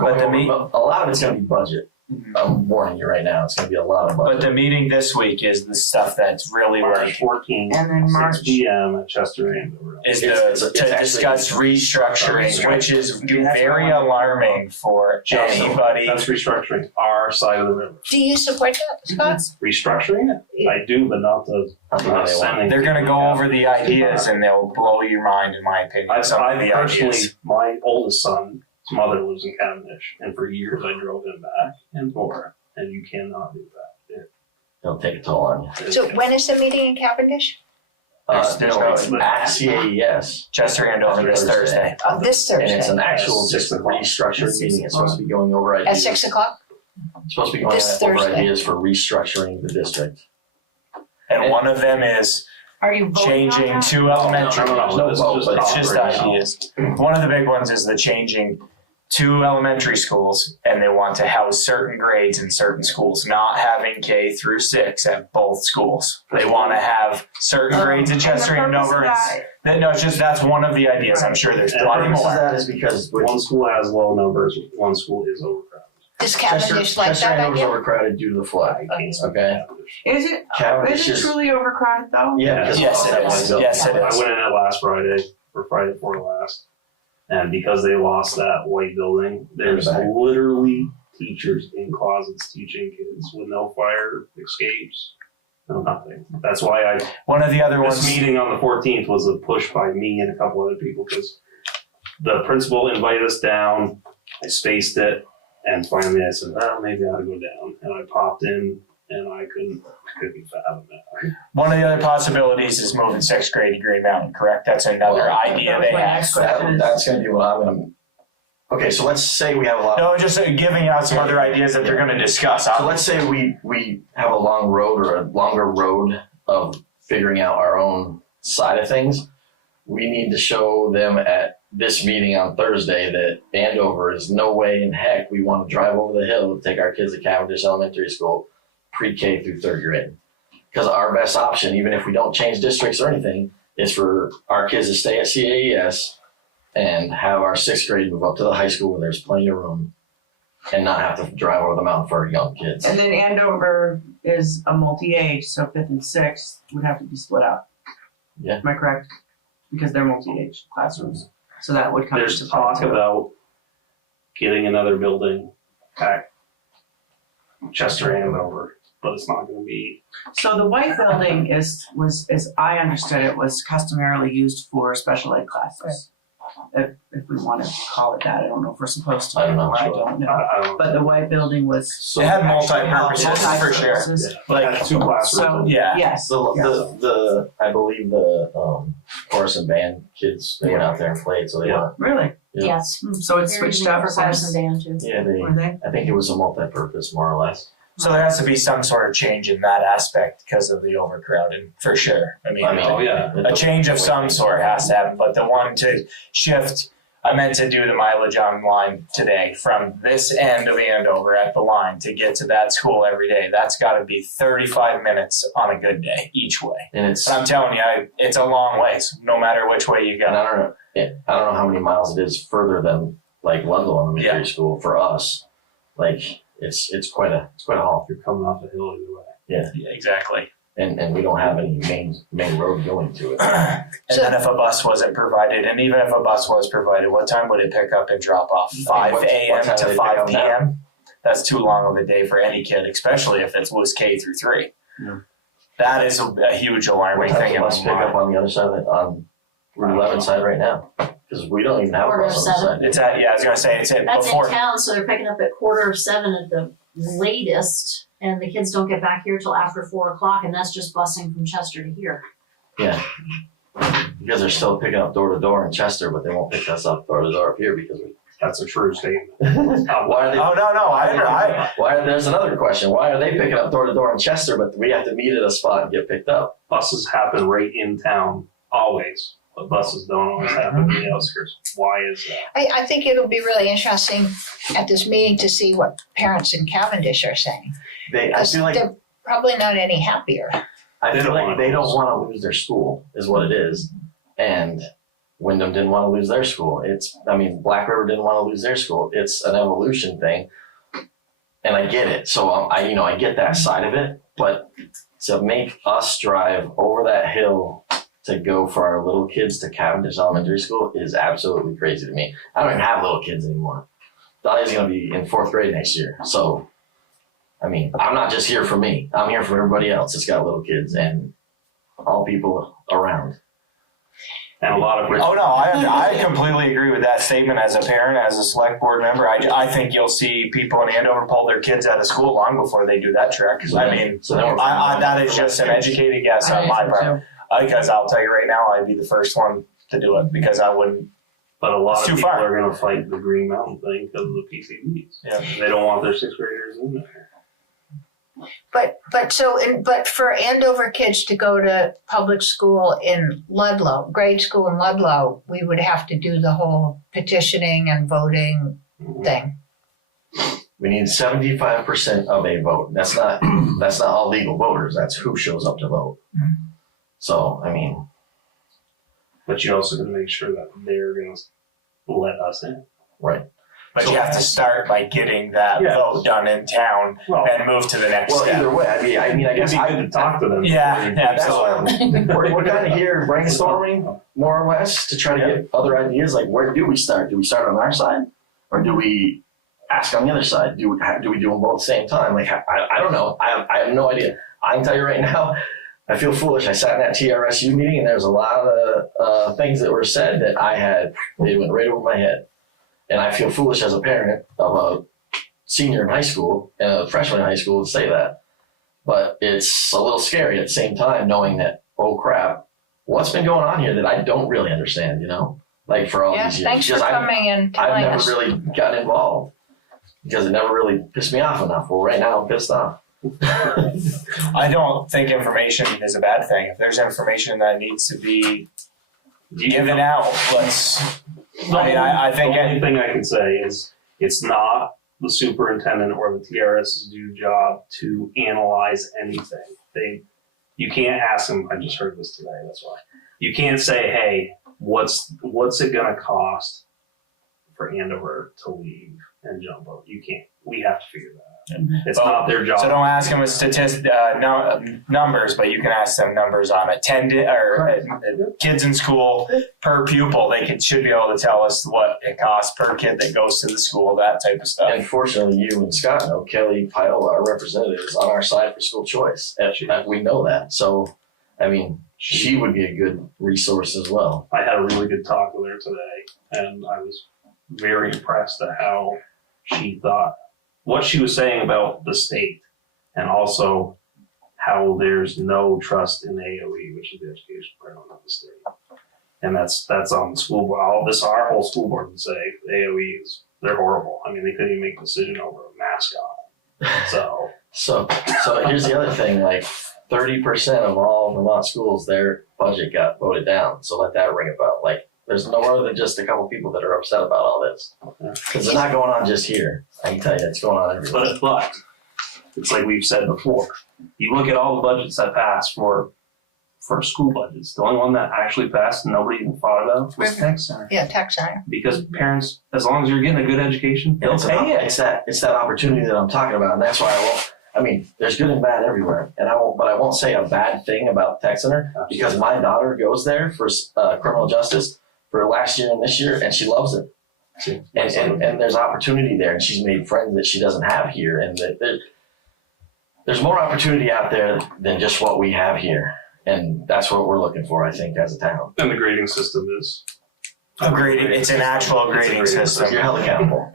But the meet- A lot of it's gonna be budget. I'm warning you right now, it's gonna be a lot of But budget. the meeting this week is the stuff that's really March like 14th, And then March. 6 p.m. at Chester Andover. is It's to actually- discuss restructuring, which is very alarming for anybody. That's restructuring our side of the river. Do you support that, Scott? Restructuring it? I do, but not the Not the way not they want. sending. They're gonna go over the ideas and they'll blow your mind, in my opinion. Some of I the personally, ideas. my oldest son's mother lives in Cavendish, and for years I drove him back and forth, and you cannot do that. It'll take a toll on you. So when is the meeting in Cavendish? At CAES. Chester Andover this Thursday. This And it's Thursday an actual just restructuring meeting. It's supposed to be going over at ideas. 6 o'clock? It's supposed to be going This over Thursday. ideas for restructuring the district. And one of them is Are you voting on changing that? two elementary. No, This is just It's just operational. ideas. One of the big ones is the changing two elementary schools, and they want to house certain grades in certain schools, not having K through 6 at both schools. They want to have certain grades in Chester And the purpose Andover. of that- No, it's just that's one of the ideas. I'm sure there's And plenty Purpose of more. that is because with One school has low numbers, one school is overcrowded. Is Chester, Cavendish like Chester that Andover's idea? overcrowded due to the flood. I can't Okay. Is it, Cavendish is it is, truly overcrowded though? yeah, because Yes, of all it that is. money Yes, it I is. went in it last Friday, or Friday before last, and because they lost that white building, there's In the back. literally teachers in closets teaching kids with no fire escapes, no nothing. That's why One of the other this ones. meeting on the 14th was a push by me and a couple other people, because the principal invited us down, I spaced it, and finally I said, well, maybe I ought to go down, and I popped in, and I couldn't fathom that. One of the other possibilities is moving 6th grade to Green Mountain, correct? That's another Well, idea that was they my have. next question. that's gonna be what I'm gonna, okay, so let's say we have a lot. No, just giving out some other ideas that they're going to discuss. So let's say we have a long road or a longer road of figuring out our own side of things. We need to show them at this meeting on Thursday that Andover is no way in heck we want to drive over the hill to take our kids to Cavendish Elementary School, pre-K through 3rd grade. Because our best option, even if we don't change districts or anything, is for our kids to stay at CAES and have our 6th grade move up to the high school where there's plenty of room and not have to drive over the mountain for our young kids. And then Andover is a multi-age, so 5th and 6th would have to be split out. Yeah. Am I correct? Because they're multi-age classrooms, so that would come There's into talk play. about getting another building at Chester Andover, but it's not gonna be, So the white building was, as I understood it, was customarily used for special ed classes. If we want to call it that, I don't know if we're supposed to. I don't know. or I don't know. I don't know. But the white building was. So It had actually multi-purposes, for sure. multi-purposes. Like 2 classrooms. So, Yeah. yes, the I believe the chorus and band kids, they went out there and played, so they Yeah. were, really? Yeah. Yes. So it's They're switched using it up for chorus and since, band too. yeah, were they? I think it was a multi-purpose more or less. So there has to be some sort of change in that aspect because of the overcrowding, for sure. I mean, Oh, yeah. a change of some sort has to happen, but the one to shift, I meant to do the mileage online today from this end of Andover at the line to get to that school every day. That's got to be 35 minutes on a good day each way. And it's, And I'm telling you, it's a long ways, no matter which way you and go. I don't know how many miles it is further than like Ludlow Elementary Yeah. School for us. Like it's quite a haul, You're coming off the hill either way. Yeah, exactly. and we don't have any main road going to it. And then if a bus wasn't provided, and even if a bus was provided, what time would it pick up and drop off? 5 what a.m. time do to they pick 5 up now? p.m.? That's too long of a day for any kid, especially if it was K through 3. Yeah. That is a huge What alarming time thing does in the bus my pick up mind. on the other side of it, on Route 11 side right now? Because we don't even have a Quarter bus of on the seven. side. It's at, yeah, I was gonna say, it's at That's before. in town, so they're picking up at 6:45 at the latest, and the kids don't get back here till after 4 o'clock, and that's just busing from Chester to here. Yeah. Because they're still picking up door to door in Chester, but they won't pick us up door to door up here because we. That's a true statement. Why are they? Oh, no, I Why? There's another question. Why are they picking up door to door in Chester, but we have to meet at a spot and get picked up? Buses happen right in town, always, but buses don't always happen in the outskirts. Why is that? I think it'll be really interesting at this meeting to see what parents in Cavendish are saying. I Because feel like they're probably not any happier. I feel like they don't want to lose their school, is what it is. And Wyndham didn't want to lose their school. Black River didn't want to lose their school. It's an evolution thing. And I get it. So I get that side of it. But to make us drive over that hill to go for our little kids to Cavendish Elementary School is absolutely crazy to me. I don't even have little kids anymore. Dahlia's going to be in 4th grade next year. So, I'm not just here for me. I'm here for everybody else that's got little kids and all people around. And a lot of Oh no, I completely agree with that statement as a parent, as a select board member. I think you'll see people in Andover pull their kids out of school long before they do that trek. That is just an educated guess on my part. Because I'll tell you right now, I'd be the first one to do it because I wouldn't. But a lot It's of too people far. are going to fight the Green Mountain thing because of the PCBs. Yeah. They don't want their 6th graders in there. But for Andover kids to go to public school in Ludlow, grade school in Ludlow, we would have to do the whole petitioning and voting thing. We need 75% of a vote. That's not all legal voters. That's who shows up to vote. So, But you're also going to make sure that they're going to let us in. right. But you have to start by getting that vote done in town and move to the next Well, step. either way, I guess It'd be good to talk to them. Yeah, that's absolutely. why we're kind of here brainstorming more or less to try to get other ideas. Like, where do we start? Do we start on our side, or do we ask on the other side? Do we do them both at the same time? Like, I don't know. I have no idea. I can tell you right now, I feel foolish. I sat in that TRSU meeting, and there was a lot of things that were said that they went right over my head. And I feel foolish as a parent of a senior in high school and a freshman in high school to say that. But it's a little scary at the same time knowing that, oh crap, what's been going on here that I don't really understand, Like for all these years. Thanks for Because coming and I've telling never us. really got involved because it never really pissed me off enough. Well, right now I'm pissed off. I don't think information is a bad thing. If there's information that needs to be given out, I think the only thing I can say is it's not the superintendent or the TRS's job to analyze anything. You can't ask them. I just heard this today. That's why you can't say, "Hey, what's it going to cost for Andover to leave and jump up?" You can't. We have to figure that out. It's not their job. So don't ask them with numbers, but you can ask them numbers on kids in school per pupil. They should be able to tell us what it costs per kid that goes to the school, that type of stuff. And fortunately, you and Scott know Kelly Piola, our representative, is on our side for school choice. And we know that. So, she would be a good resource as well. I had a really good talk with her today, and I was very impressed at how she thought what she was saying about the state, and also how there's no trust in AOE, which is the education department of the state. And that's on the school board. Our whole school board would say AOE they're horrible. They couldn't even make a decision over a mascot. So here's the other thing, 30% of all Vermont schools, their budget got voted down. So let that ring a bell. There's no more than just a couple people that are upset about all this. Because it's not going on just here. I can tell you, it's going on everywhere. But it's like we've said before. You look at all the budgets that passed for school budgets. The only one that actually passed and nobody even thought of was Tech Center. Yeah, Tech Center. Because parents, as long as you're getting a good education, they'll pay it. It's that opportunity that I'm talking about, and that's why there's good and bad everywhere, but I won't say a bad thing about Tech Center because my daughter goes there for criminal justice for last year and this year, and she loves it. And there's opportunity there, and she's made friends that she doesn't have here, and there's more opportunity out there than just what we have here, and that's what we're looking for, I think, as a town. And the grading system is It's an actual grading system. You're held accountable.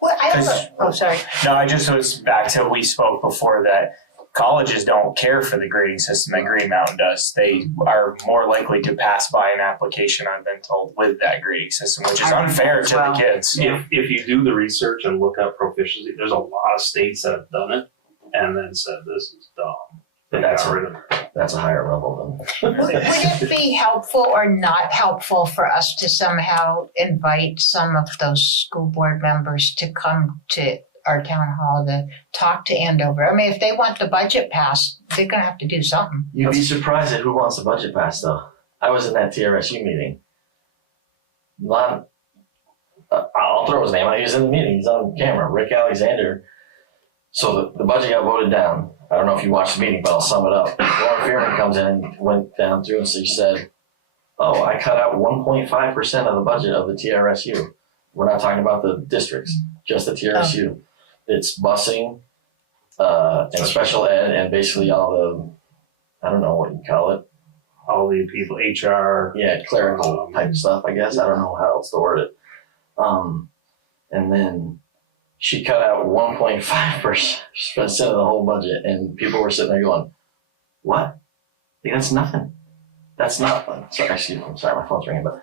Well, sorry. No, I just was back to we spoke before that colleges don't care for the grading system that Green Mountain does. They are more likely to pass by an application, I've been told, with that grading system, which is unfair to the kids. If you do the research and look up proficiency, there's a lot of states that have done it and then said this is dumb. They got rid of it. That's a higher level than. Would it be helpful or not helpful for us to somehow invite some of those school board members to come to our town hall to talk to Andover. I mean, if they want the budget passed, they're gonna have to do something. You'd be surprised at who wants the budget passed, though. I was in that TRSU meeting. I'll throw his name out. He was in the meeting. He's on camera. Rick Alexander. So the budget got voted down. I don't know if you watched the meeting, but I'll sum it up. Lauren Fearman comes in and went down through and she said, "Oh, I cut out 1.5% of the budget of the TRSU. We're not talking about the districts, just the TRSU. It's busing and special ed and basically all the, I don't know what you call it. All the people, HR. Yeah, clerical type stuff, I guess. I don't know how else to word it. And then she cut out 1.5% of the whole budget, and people were sitting there going, "What? Like, that's nothing. That's not." Sorry, excuse me. I'm sorry, my phone's ringing, but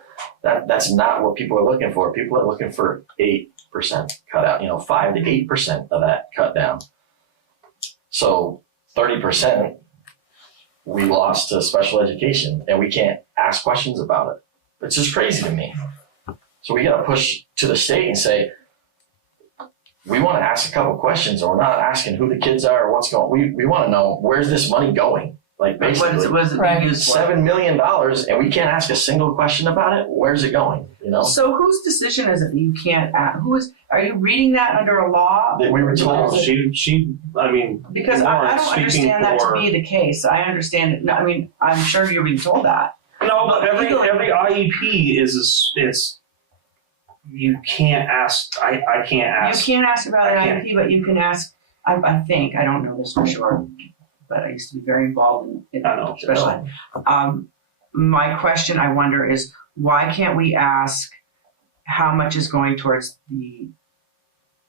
that's not what people are looking for. People are looking for 8% cut out. 5 to 8% of that cut down. So 30%. We lost to special education and we can't ask questions about it. It's just crazy to me. So we got to push to the state and say, we want to ask a couple questions, and we're not asking who the kids are or what's going. We want to know, where's this money going? Like, basically, What is it Right. being used for? $7 million and we can't ask a single question about it. Where's it going? So whose decision is it that you can't ask? Are you reading that under a law? That we were told. I mean. Because I don't understand that to be the case. I understand it. No, I mean, I'm sure you're being told that. No, but every IEP it's you can't ask. I can't ask. You can't ask about an I can't. IEP, but you can ask. I think, I don't know this for sure, but I used to be very involved in I know. special ed. My question, I wonder, is why can't we ask how much is going towards the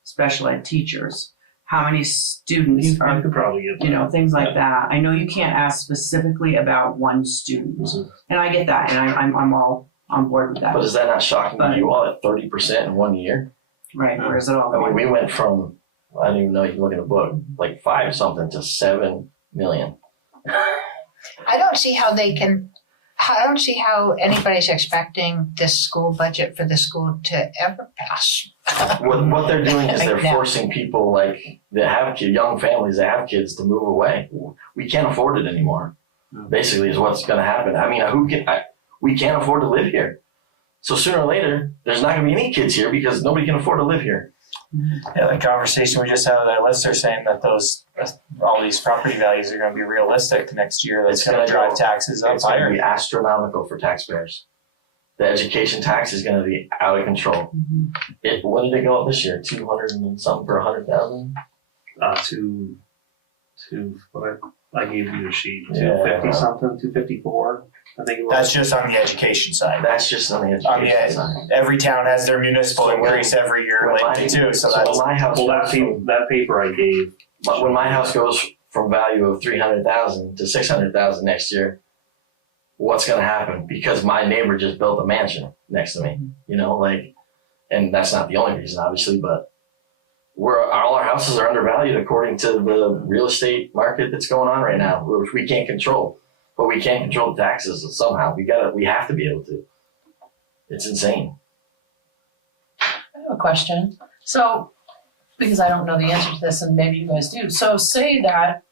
special ed teachers? How many students You are, could probably get that. things like that. I know you can't ask specifically about one student, and I get that, and I'm all on board with that. But is that not shocking to you all at 30% in 1 year? Right, where's it all I mean, going? we went from, I don't even know, you can look at the book, like 5 something to 7 million. I don't see how anybody's expecting this school budget for the school to ever pass. What they're doing is they're Like that. forcing people like that have young families that have kids to move away. We can't afford it anymore. Basically, is what's going to happen. I mean, we can't afford to live here. So sooner or later, there's not going to be any kids here because nobody can afford to live here. Yeah, the conversation we just had with our lister saying that all these property values are going to be realistic next year. That's It's going to gonna drive taxes up It's going to higher. be astronomical for taxpayers. The education tax is going to be out of control. What did it go up this year? 200 and something for 100,000. To what I gave you a sheet. Yeah. 250 something, 254. I think it was. That's just on the education side. That's just on the education side. Every town has their municipal So increase every year lately too. So that's when my house Well, goes that paper I gave. when my house goes from value of 300,000 to 600,000 next year, what's going to happen? Because my neighbor just built a mansion next to me, and that's not the only reason, obviously, but all our houses are undervalued according to the real estate market that's going on right now, which we can't control. But we can't control the taxes somehow. We have to be able to. It's insane. I have a question. So, because I don't know the answer to this, and maybe you guys do. So, say that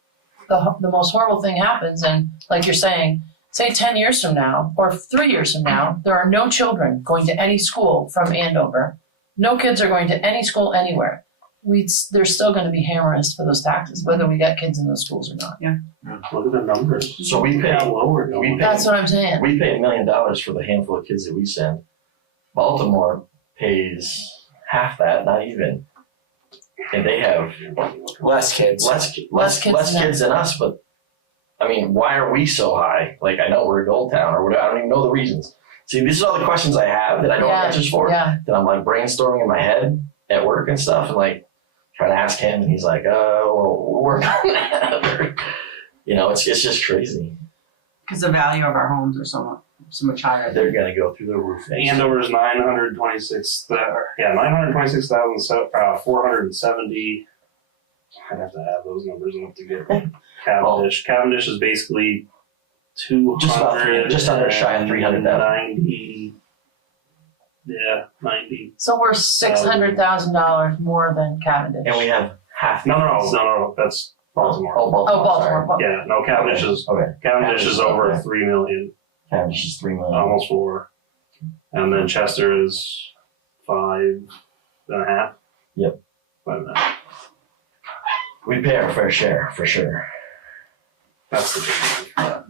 the most horrible thing happens, and like you're saying, say 10 years from now or 3 years from now, there are no children going to any school from Andover. No kids are going to any school anywhere. They're still going to be hammering us for those taxes, whether we got kids in those schools or not. Look at the numbers. So we pay. How low we're going. That's what I'm saying. We pay $1 million for the handful of kids that we send. Baltimore pays half that, not even, and they have less kids. less kids than us. But I mean, why are we so high? Like, I know we're a gold town or whatever. I don't even know the reasons. See, these are all the questions I have that I don't have answers for. Yeah. That I'm like brainstorming in my head at work and stuff, and like trying to ask him, and he's like, "Oh, well, we'll work on that." It's just crazy. Because the value of our homes are so much higher. They're gonna go through the roof. Andover's 926,470. I'd have to add those numbers up to get Cavendish. Cavendish is basically 200. Just under shy of 300,000. Yeah, 90. So we're $600,000 more than Cavendish. And we have half. No, that's Baltimore. Oh, Baltimore. Oh, Baltimore. Yeah, no, Cavendish is Okay. Cavendish is over Okay. 3 million, Cavendish is 3 million. almost 4, and then Chester is 5.5. Yep. 5.5. We pay our fair share for sure. That's the big one.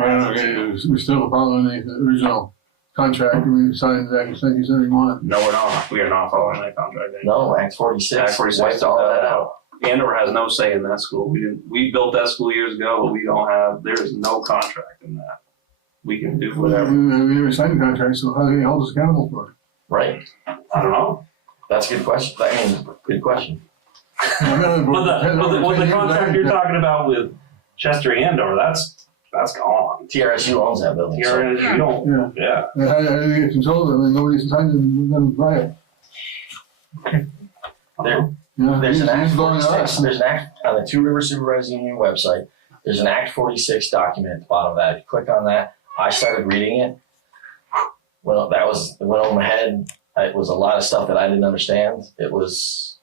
Well, okay, we still following the original contract we signed back in 1971. No, we're not. We are not following that contract. No, Act 46. Act 46 wiped all that out. Andover has no say in that school. We built that school years ago, but we don't have. There is no contract in that. We can do whatever. We never signed the contract, so how do you hold us accountable for it? Right? I don't know. That's a good question. I mean, good question. But the contract you're talking about with Chester Andover, that's gone. TRSU owns that building. so- You don't. Yeah. Yeah. How do you get control of it? I mean, nobody's signed it, and let them buy it. There, Yeah, there's an Act he's going 46. on. There's an Act on the Two River Supervising Union website. There's an Act 46 document at the bottom of that. If you click on that, I started reading it. Well, it went over my head. It was a lot of stuff that I didn't understand. There's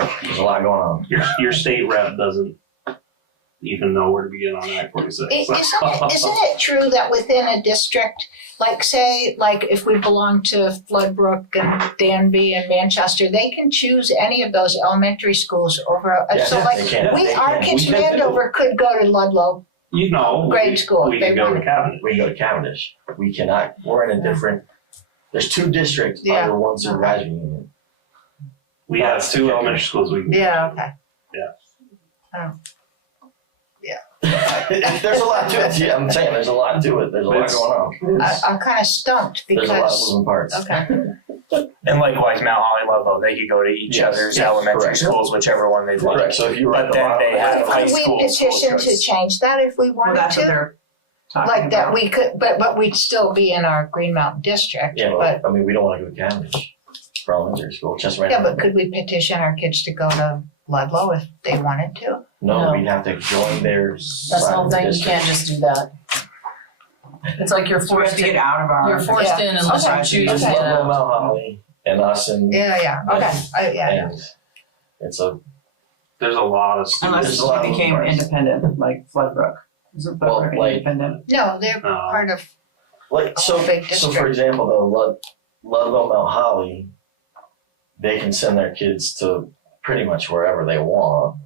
a lot going on. Your state rep doesn't even know where to begin on Act 46. Isn't it true that within a district, like say, like if we belong to Floodbrook and Danby and Manchester, they can choose any of those elementary schools over, Yeah, so like, they can. our kids in Andover could go to Ludlow. You know, Grade school, We they can go to want- Cabinet. We can go to Cavendish. We cannot. We're in a different. There's 2 districts Yeah. under one supervisory union. We have 2 elementary schools we can. Yeah, okay. There's a lot to it. Yeah, I'm saying there's a lot to it. There's a lot It's- going on. I'm kind of stumped There's a lot of because, moving parts. okay. And likewise, Mount Holly, Ludlow, they could go to each Yes, other's yes, elementary correct. schools, whichever one they'd like. Correct. So if you were at But the then bottom, they have high Could we school petition to choice. change that if we Well, wanted that's what to? they're talking Like that about. we could, but we'd still be in our Green Mountain district, yeah, but, I mean, we don't want to go to Cavendish for elementary school. Just right yeah, now. but could we petition our kids to go to Ludlow if they wanted to? No, No. we'd have to join their That's the side whole of the thing, you district. can't just do that. It's like you're So we have forced to get in, out of our. you're forced Yeah. in unless Okay. you choose It's to get Ludlow, out. Mount Holly, and us, and Yeah, okay, yeah. and it's a There's a lot of Unless There's a lot you of became moving parts. independent, like Floodbrook. Isn't Well, Floodbrook like- independent? No, they're No. part of, like A so. whole big So for district. example, though, Ludlow, Mount Holly, they can send their kids to pretty much wherever they want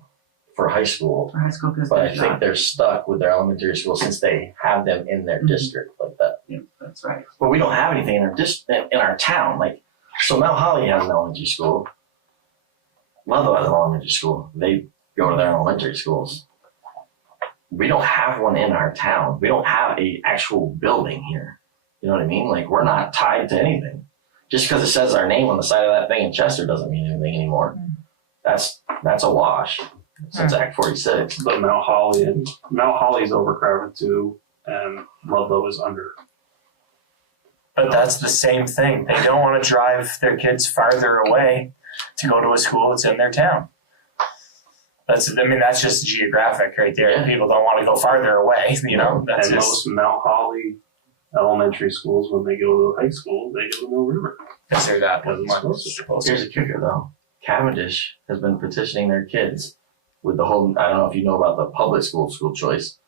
for high school. For high school, because But I there's think not. they're stuck with their elementary school since they have them in their Mhm. district like that. Yeah, that's right. But we don't have anything in our in our town. Like, so Mount Holly has an elementary school. Ludlow has an elementary school. They go to their elementary schools. We don't have one in our town. We don't have a actual building here. You know what I mean? Like, we're not tied to anything. Just because it says our name on the side of that thing in Chester doesn't mean anything anymore. That's a wash since Act 46. But Mount Holly's overcrowded too, and Ludlow is under. But that's the same thing. They don't want to drive their kids farther away to go to a school that's in their town. That's just geographic right there. Yeah. People don't want to go farther away, you know, that's And just, most Mount Holly elementary schools, when they go to high school, they go to Mill River. because they're that Because it's closer. closer. Here's a kicker though. Cavendish has been petitioning their kids with the whole, I don't know if you know about the public school choice.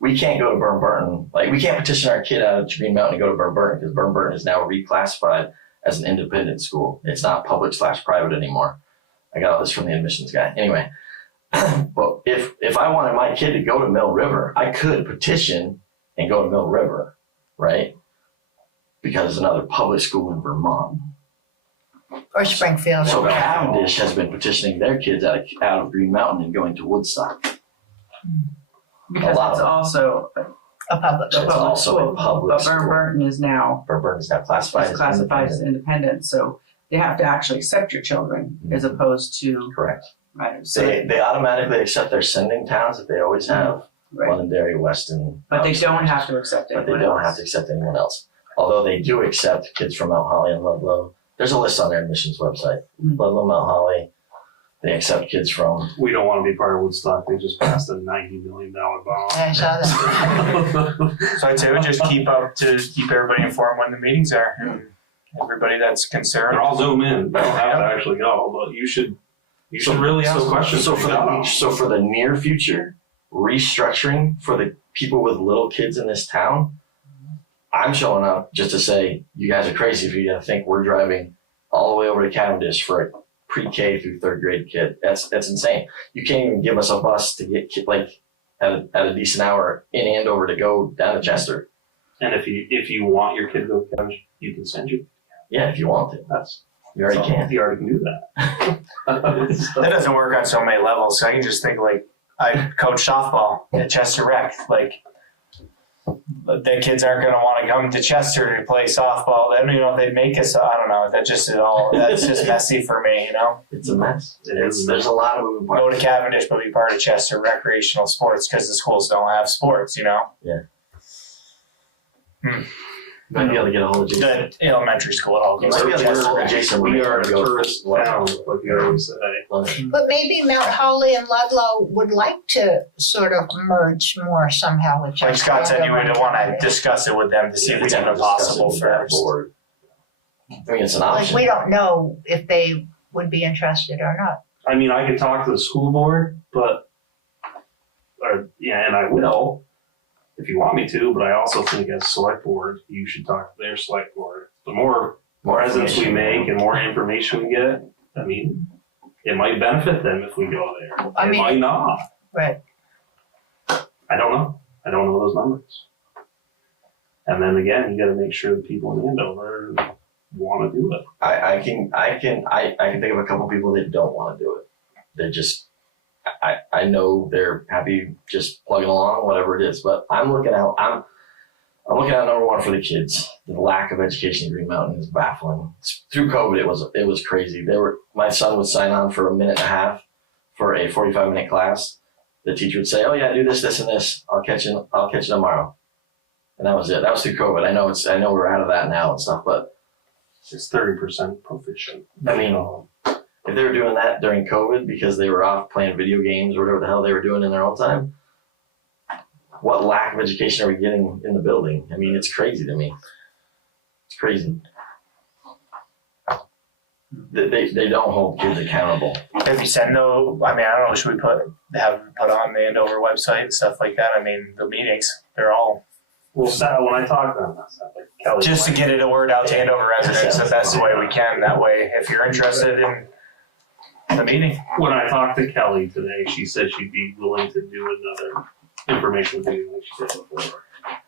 We can't go to Burton. Like, we can't petition our kid out of Green Mountain to go to Burton because Burton is now reclassified as an independent school. It's not public/private anymore. I got all this from the admissions guy. Anyway, but if I wanted my kid to go to Mill River, I could petition and go to Mill River, right? Because it's another public school in Vermont. or Springfield. So Cavendish has been petitioning their kids out of Green Mountain and going to Woodstock. Because lot it's of them. also A public a It's public also a school. public But school. Burton is now Burton is now classified is as classified as independent. independent, so they have to actually accept your children as opposed to, Correct. right, so, They automatically accept their sending towns that they always have, right. Londonderry, Weston. But they don't have to accept But they anyone don't else. have to accept anyone else. Although they do accept kids from Mount Holly and Ludlow. There's a list on their admissions website. Mhm. Ludlow, Mount Holly. They accept kids from. We don't want to be part of Woodstock. They just passed a $90 million bond. I saw that. So I'd say we just keep everybody informed when the meetings are. And everybody that's concerned. They're all Zoom in. They don't have to actually go, but you should really ask questions. So for the near future, restructuring for the people with little kids in this town, I'm showing up just to say, you guys are crazy if you think we're driving all the way over to Cavendish for a pre-K through third grade kid. That's insane. You can't even give us a bus to get at a decent hour in Andover to go down to Chester. And if you want your kid to go to college, you can send you. Yeah, if you want to. You already can. You already can do that. That doesn't work on so many levels. So I can just think I coach softball at Chester Rec. The kids aren't going to want to come to Chester to play softball. I don't even know if they'd make us. I don't know. That's just messy for me, It's a mess. There's a lot of moving parts. Go to Cavendish, but be part of Chester recreational sports because the schools don't have sports, Yeah. Might be able to get a hold of Jason. The elementary school at all goes Might be to able to get a Chester hold of Rec. Jason. We are a tourist town, like you always say. But maybe Mount Holly and Ludlow would like to sort of merge more somehow with Chester. Like Scott said, you would want to discuss it with them to see if it's even possible first. I mean, it's an Like, option. we don't know if they would be interested or not. I mean, I could talk to the school board, and I will, if you want me to, but I also think as select board, you should talk to their select board. The more presence we make and more information we get, I mean, it might benefit them if we go there. It might not. Right. I don't know. I don't know those numbers. And then again, you gotta make sure the people in Andover want to do it. I can think of a couple people that don't want to do it. They just, I know they're happy just plugging along, whatever it is. But I'm looking out number one for the kids. The lack of education in Green Mountain is baffling. Through COVID, it was crazy. My son would sign on for a minute and a half for a 45-minute class. The teacher would say, "Oh yeah, do this, this, and this. I'll catch you tomorrow." And that was it. That was through COVID. I know we're out of that now and stuff, but It's 30% proficient. I mean, if they were doing that during COVID because they were off playing video games or whatever the hell they were doing in their own time, what lack of education are we getting in the building? I mean, it's crazy to me. It's crazy. They don't hold kids accountable. If you send though, I mean, I don't know, should we have put on the Andover website and stuff like that? I mean, the meetings, they're all. Well, when I talk to them, like Kelly. Just to get it a word out to Andover residents, that that's the way we can. That way, if you're interested in the meeting. When I talked to Kelly today, she said she'd be willing to do another information meeting like she did before.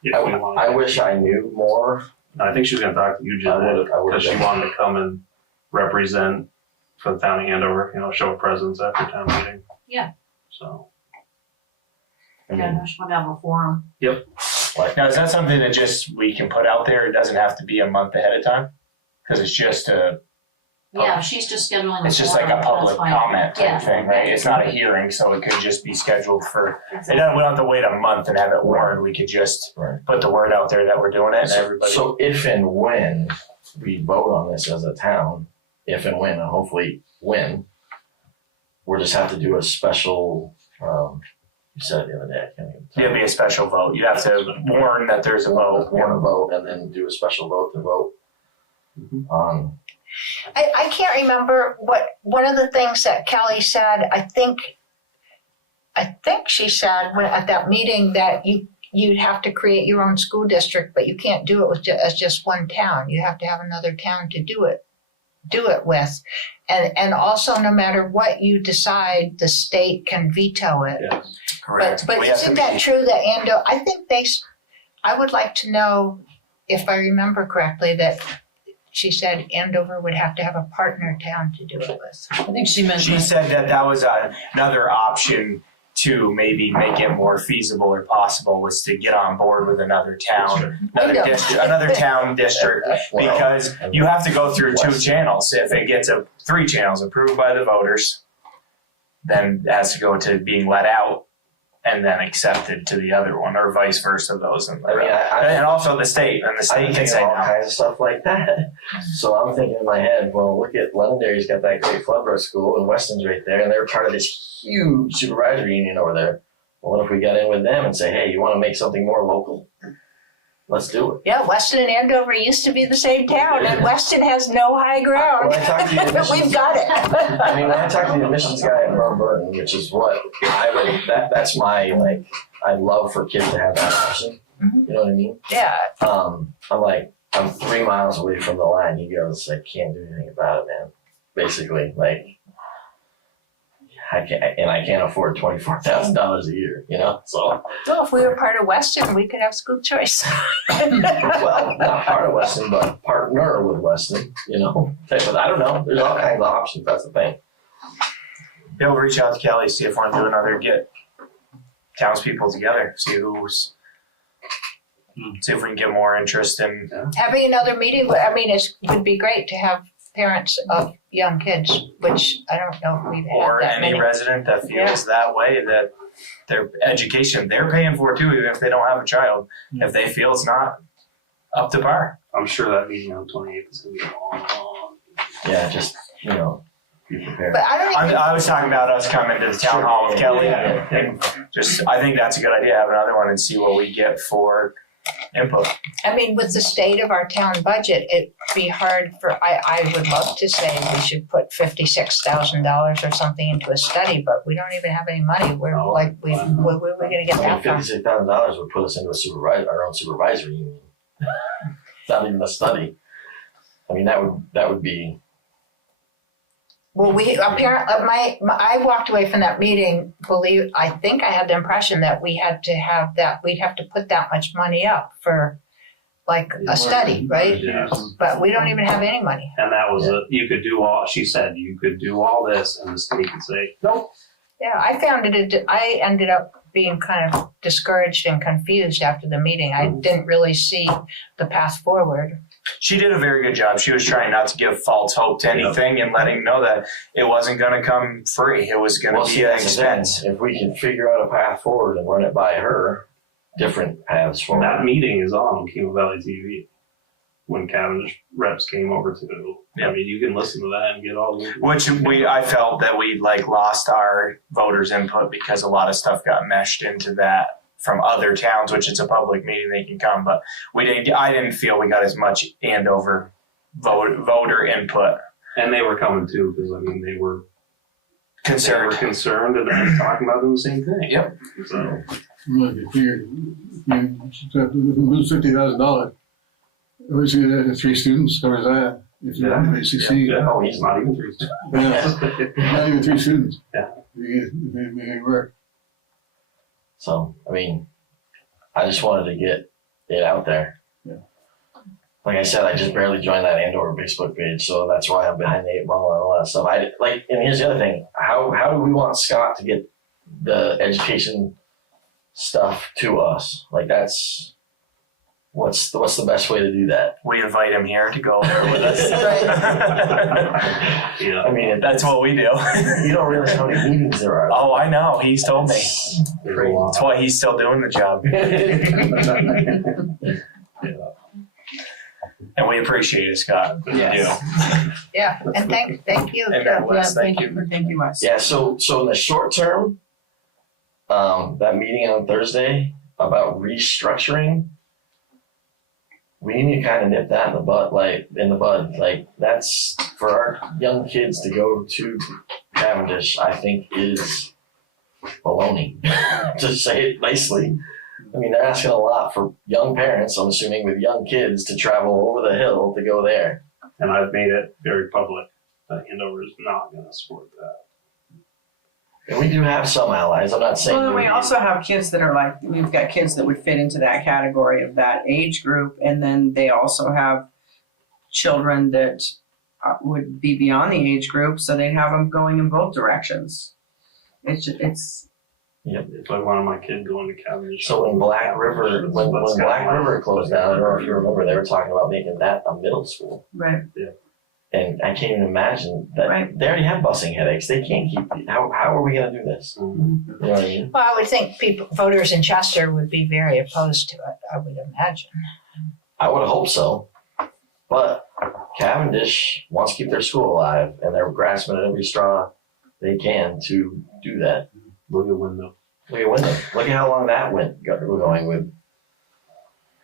If we wanted. I wish I knew more. I think she was going to talk to you, Jen, I would've because she been. wanted to come and represent for the town of Andover, show a presence after town meeting. Yeah. So. I Yeah, mean, I just want to have a forum. Now, is that something that we can put out there? It doesn't have to be a month ahead of time? Because it's just Yeah, she's just scheduling a it's just like forum, a public that's fine. comment type Yeah. thing, right? It's not a hearing, so it could just be scheduled for, we don't have to wait a month and have it warned. We could just Right. put the word out there that we're doing it and everybody. So if and when we vote on this as a town, if and when, and hopefully when, we'll just have to do a special, you said it the other day, I can't even. It'll be a special vote. You have to warn that there's a vote. Warn a vote and then do a special vote to vote on. I can't remember one of the things that Kelly said. I think she said at that meeting that you'd have to create your own school district, but you can't do it as just one town. You have to have another town to do it with, and also no matter what you decide, the state can veto it. Yeah. Correct. But We have to isn't be- that true that I think I would like to know if I remember correctly that she said Andover would have to have a partner town to do it with. I think she She mentioned. said that was another option to maybe make it more feasible or possible was to get on board with another town, another town district, because you have to go through 2 channels. If it gets 3 channels approved by the voters, then it has to go to being let out and then accepted to the other one, or vice versa. Those and also the state, and the I'm state can thinking say all no. kinds of stuff like that. So I'm thinking in my head, well, look at Londonderry's got that great Floodbrook school, and Weston's right there, and they're part of this huge supervisory union over there. Well, what if we got in with them and say, hey, you want to make something more local? let's do it. Yeah, Weston and Andover used to be the same town, and Weston has no high ground. When I talked to the admissions- We've got it. I mean, when I talk to the admissions guy at Mount Burton, which is what I would, that's my, like, I'd love for kids to have that option. Mhm. You know what I mean? Yeah, I'm like, I'm 3 miles away from the line. He goes, I can't do anything about it, man. Basically, like, I can't afford $24,000 a year, you know? So, well, if we were part of Weston, we could have school choice. well, not part of Weston, but partner with Weston, you know? But I don't know. There's all kinds of options. That's the thing. Bill, reach out to Kelly, see if we want to do another get townspeople together, see if we can get more interest in. Having another meeting, I mean, it would be great to have parents of young kids, which I don't know if we've had Or that any many. resident that feels that way, that their education, they're paying for too, even if they don't have a child, if they feel it's not up to par. I'm sure that meeting on 28th is going to be long. Yeah, just, you know, be prepared. But I don't even, I was talking about us coming to the town hall with Kelly, Yeah. and just, I think that's a good idea, have another one and see what we get for input. I mean, with the state of our town budget, it'd be hard for, I would love to say we should put $56,000 or something into a study, but we don't even have any money. We're No. like, where are we gonna get I mean, that from? $56,000 would put us into our own supervisory union. It's not even a study. I mean, that would be. Well, we apparently, I walked away from that meeting, I think I had the impression that we had to have that, we'd have to put that much money up for like a study, right? Yeah. But we don't even have any money. And that was you could do all, she said, you could do all this, and the state could say, nope. Yeah, I found I ended up being kind of discouraged and confused after the meeting. I didn't really see the path forward. She did a very good job. She was trying not to give false hope to anything and letting know that it wasn't going to come free. It was going to be an that's the thing. expense. If we can figure out a path forward and run it by her, different paths forward. That meeting is on Kemo Valley TV when Cavendish reps came over to. Yeah. I mean, you can listen to that and get all the. Which I felt that we lost our voters' input because a lot of stuff got meshed into that from other towns, which it's a public meeting, they can come, but I didn't feel we got as much Andover voter input. And they were coming too, because I mean, they were Concerned. concerned and they were talking about doing the same thing. Yep. So, Look, if you lose $50,000, where's you get 3 students, covers that. If you succeed, yeah, oh, he's not even 3 students. not even 3 students. Yeah. You make it work. So, I mean, I just wanted to get it out there. Yeah. Like I said, I just barely joined that Andover Facebook page, so that's why I'm behind the 8 ball and all that stuff. And here's the other thing: how do we want Scott to get the education stuff to us? Like, that's what's the best way to do that? We invite him here to go there with us. Yeah. I mean, That's what we do. you don't realize how many meetings there are. Oh, I know. He's told me. There's a lot. That's why he's still doing the job. And we appreciate it, Scott. We Yes. do. Yeah, and thank you. And Wes, thank you. Thank you, Wes. Yeah, so in the short term, that meeting on Thursday about restructuring, we need to kind of nip that in the bud. Like, that's for our young kids to go to Cavendish, I think is baloney, to say it nicely. I mean, they're asking a lot for young parents, I'm assuming, with young kids to travel over the hill to go there. And I've made it very public that Andover is not going to support that. And we do have some allies. I'm not saying. Well, we also have kids that are like, we've got kids that would fit into that category of that age group, and then they also have children that would be beyond the age group, so they'd have them going in both directions. It's If I wanted my kid going to Cavendish. So when Black River, when Black River closed down, I don't know if you remember, they were talking about making that a middle school. right. And I can't even imagine that Right. they already have busing headaches. They can't keep. How are we going to do this? Mhm. You know what I mean? Well, I would think voters in Chester would be very opposed to it, I would imagine. I would hope so, but Cavendish wants to keep their school alive, and they're grasping at every straw they can to do that. Look at window. Look at Wyndham. Look at how long that we're going with.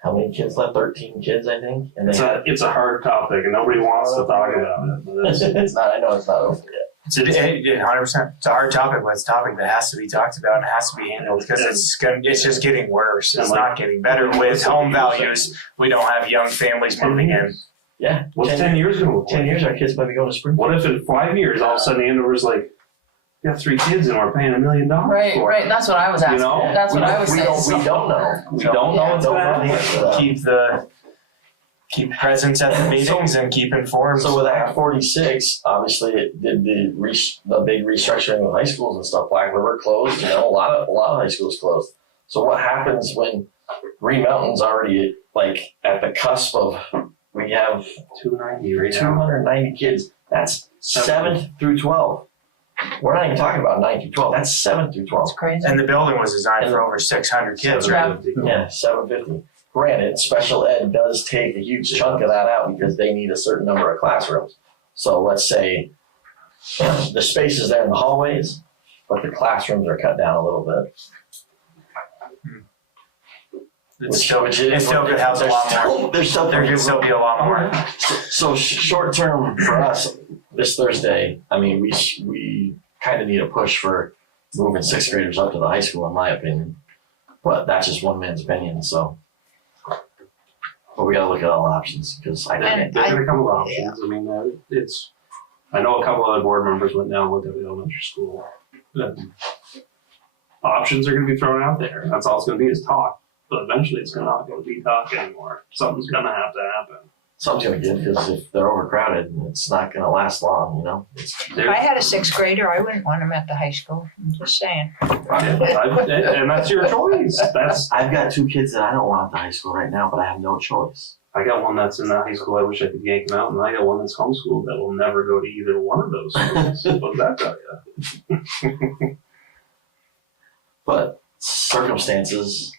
how many kids left? 13 kids, I think. And It's a hard topic and nobody wants to talk about it. But it's not. I know it's not over yet. It's 100%. It's a hard topic, but it's a topic that has to be talked about and has to be handled because it's just getting worse. It's not getting better with home values. We don't have young families moving in. Yeah. what's 10 years gonna look 10 like? years, our kids might be going to spring. What if in 5 years all of a sudden Andover's like, we got 3 kids and we're paying $1 million Right, for right. it? That's what I was asking. You know, That's what I was we saying. don't know. We don't know what's Don't gonna know the happen. answer to that. Keep presence at the meetings and keep informed. So with Act 46, obviously it did the big restructuring of high schools and stuff. Black River closed. A lot of high schools closed. So what happens when Green Mountain's already like at the cusp of we have 290 right now. 290 kids. That's 7th through 12. We're not even talking about 9 through 12. That's 7 through 12. It's crazy. And the building was designed for over 600 kids, right? Yeah, 750. Granted, special ed does take a huge chunk of that out because they need a certain number of classrooms. So let's say the space is there in the hallways, but the classrooms are cut down a little bit. It still could house a lot more. There could still be a lot more. So short term for us, this Thursday, I mean, we kind of need a push for moving 6th graders up to the high school, in my opinion. But that's just one man's opinion, so. But we gotta look at all options, because I can't. There's a couple of options. I mean, I know a couple other board members went down and looked at the elementary school. Options are gonna be thrown out there. That's all it's gonna be is talk. But eventually it's not gonna be talk anymore. Something's gonna have to happen. Something's gonna give, because if they're overcrowded, it's not gonna last long, If I had a 6th grader, I wouldn't want him at the high school. I'm just saying. And that's your choice. I've got 2 kids that I don't want at the high school right now, but I have no choice. I got one that's in the high school I wish I could yank him out, and I got one that's homeschooled that will never go to either one of those schools. What does that tell you? But circumstances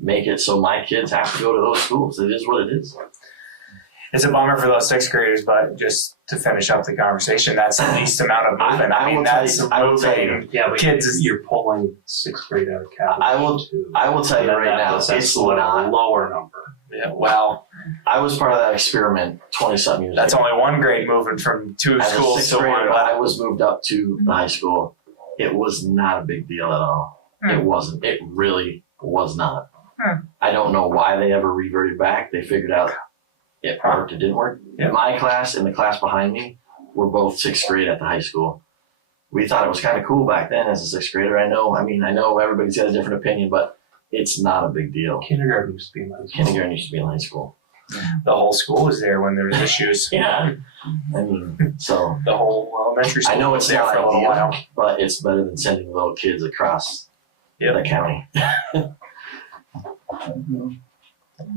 make it so my kids have to go to those schools. It is what it is. It's a bummer for those 6th graders, but just to finish up the conversation, that's the least amount of movement. I mean, that's moving Yeah, but kids. you're pulling 6th grade out of Catholic. I will tell you right now, that's it's a not. lower number. Yeah, well, I was part of that experiment 20-something years that's ago. only one grade moving from 2 As a schools 6th to one. grader, I was moved up to the high school. It was not a big deal at all. It wasn't. It really was not. I don't know why they ever reverted back. They figured out it worked, it didn't work. Yeah. My class and the class behind me were both 6th grade at the high school. We thought it was kind of cool back then as a 6th grader. I know everybody's got a different opinion, but it's not a big deal. Kindergarten used to be in high school. Kindergarten used to be in high school. The whole school was there when there was issues. Yeah. I mean, so. The whole elementary school I know was it's there not for a little while. ideal, but it's better than sending little kids across the county.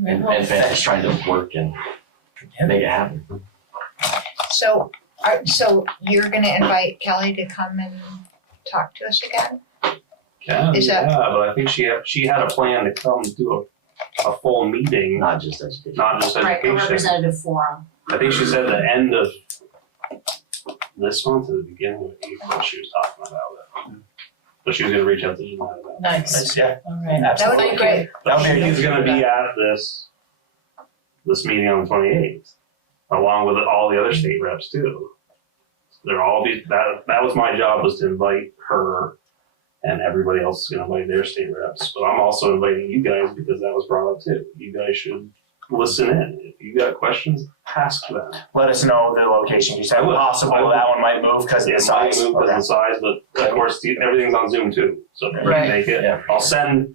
And families trying to work and make it happen. So you're gonna invite Kelly to come and talk to us again? Is that- but I think she had a plan to come do a full meeting, Not just education. not just Right, a education. representative forum. I think she said the end of this month or the beginning of April she was talking about it. But she was gonna reach out to Jeanette about it. Nice. Yeah, All right. That would be absolutely. great. But That'll be a she's gonna be at this meeting on the 28th, along with all the other state reps too. They're all that was my job, was to invite her, and everybody else is gonna invite their state reps. But I'm also inviting you guys because that was brought up too. You guys should listen in. If you got questions, ask them. Let us know the location. You said I will. possible I will. that one might move because of It the might size. move because of the size, but of course everything's on Zoom too. So if you Right. can make it, Yeah. I'll send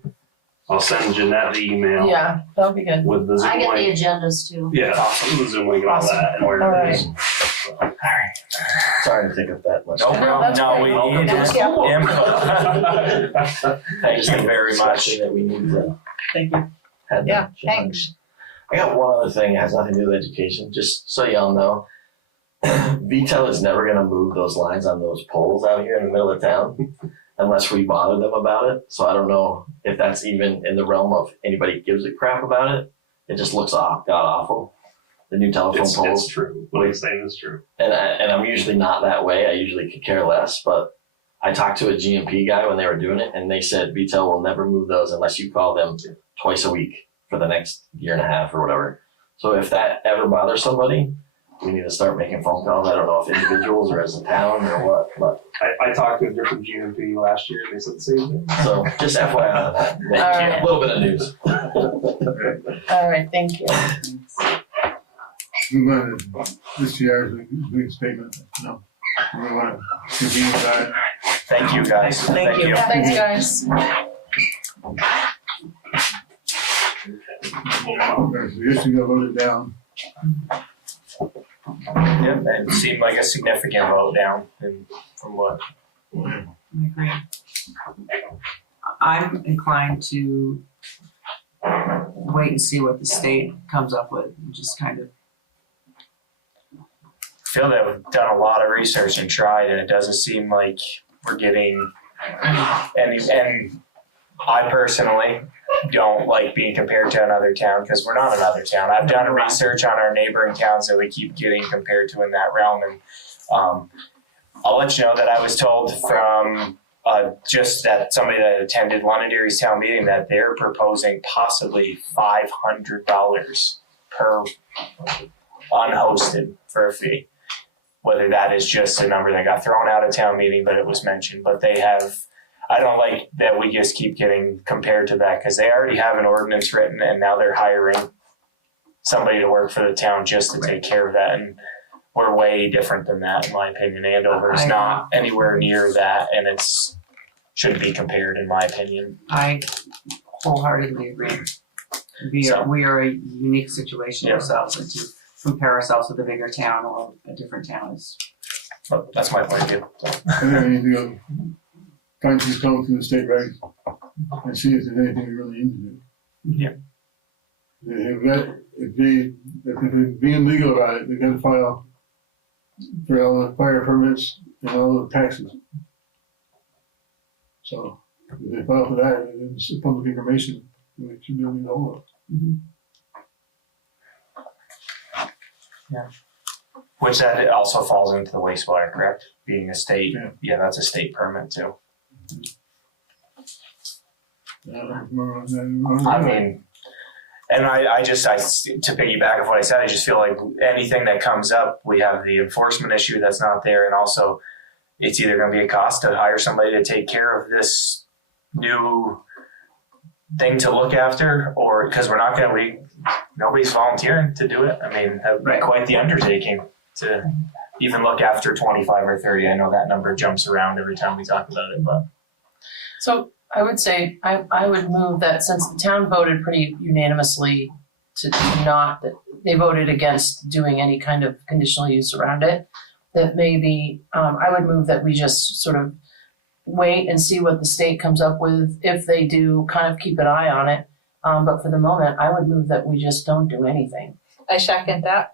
Jeanette the email Yeah, that'll be good. with the Zoom I get the link. agendas too. Yeah, the Zoom link and all Awesome. that and where All it right. is. Sorry to take up that much. No time. problem. that's No, great. we Welcome need to the That's- school. input. I just Thank you very much. especially that we need to Thank you. have Yeah, that. thanks. I got one other thing that has nothing to do with education, just so y'all know. VTEL is never gonna move those lines on those poles out here in the middle of town unless we bother them about it. So I don't know if that's even in the realm of anybody gives a crap about it. It just looks god awful. The new telephone It's poles. true. What he's saying is true. And I'm usually not that way. I usually could care less, but I talked to a GMP guy when they were doing it, and they said VTEL will never move those unless you call them twice a week. for the next year and a half or whatever. So if that ever bothers somebody, we need to start making phone calls. I don't know if individuals or as a town or what, but I talked to a different GMP last year, they said the same thing. so just FYI on that. right. A little bit of news. All right, thank you. Move on to this year's big statement, no. We want to convene that. Thank you, guys. Thank you. Yeah, thanks, guys. Our suggestion got voted down. Yep, and it seemed like a significant vote down from what. I agree. I'm inclined to wait and see what the state comes up with and just kind of. I feel that we've done a lot of research and tried, and it doesn't seem like we're getting any. And I personally don't like being compared to another town because we're not another town. I've done research on our neighboring towns that we keep getting compared to in that realm, and I'll let you know that I was told from just that somebody that attended Londonderry's town meeting that they're proposing possibly $500 per unhosted for a fee. Whether that is just a number that got thrown out of town meeting, but it was mentioned. But they have, I don't like that we just keep getting compared to that because they already have an ordinance written and now they're hiring somebody to work for the town just to take care of that. And we're way different than that, in my opinion. Andover is not anywhere near that, and it's shouldn't be compared, in my opinion. I wholeheartedly agree. We are a unique situation ourselves, and to compare ourselves with a bigger town or a different town is. But that's my point of view. And then you know, trying to go through the state regs and see if there's anything we really need to do. Yeah. If they're being legal about it, they've got to file for all the fire permits and all the taxes. So if they file for that, it's public information, we should be able to get hold of it. Yeah. Which that also falls into the wastewater, correct? Being a state, Yeah. That's a state permit too. I mean, and I to piggyback of what I said, I just feel like anything that comes up, we have the enforcement issue that's not there, and also it's either going to be a cost to hire somebody to take care of this new thing to look after, or because we're not going to, nobody's volunteering to do it. I mean, that would be quite the undertaking to even look after 25 or 30. I know that number jumps around every time we talk about it, but. So I would say, I would move that since the town voted pretty unanimously to not, that they voted against doing any kind of conditional use around it, that maybe, I would move that we just sort of wait and see what the state comes up with. If they do, kind of keep an eye on it. But for the moment, I would move that we just don't do anything. I second that.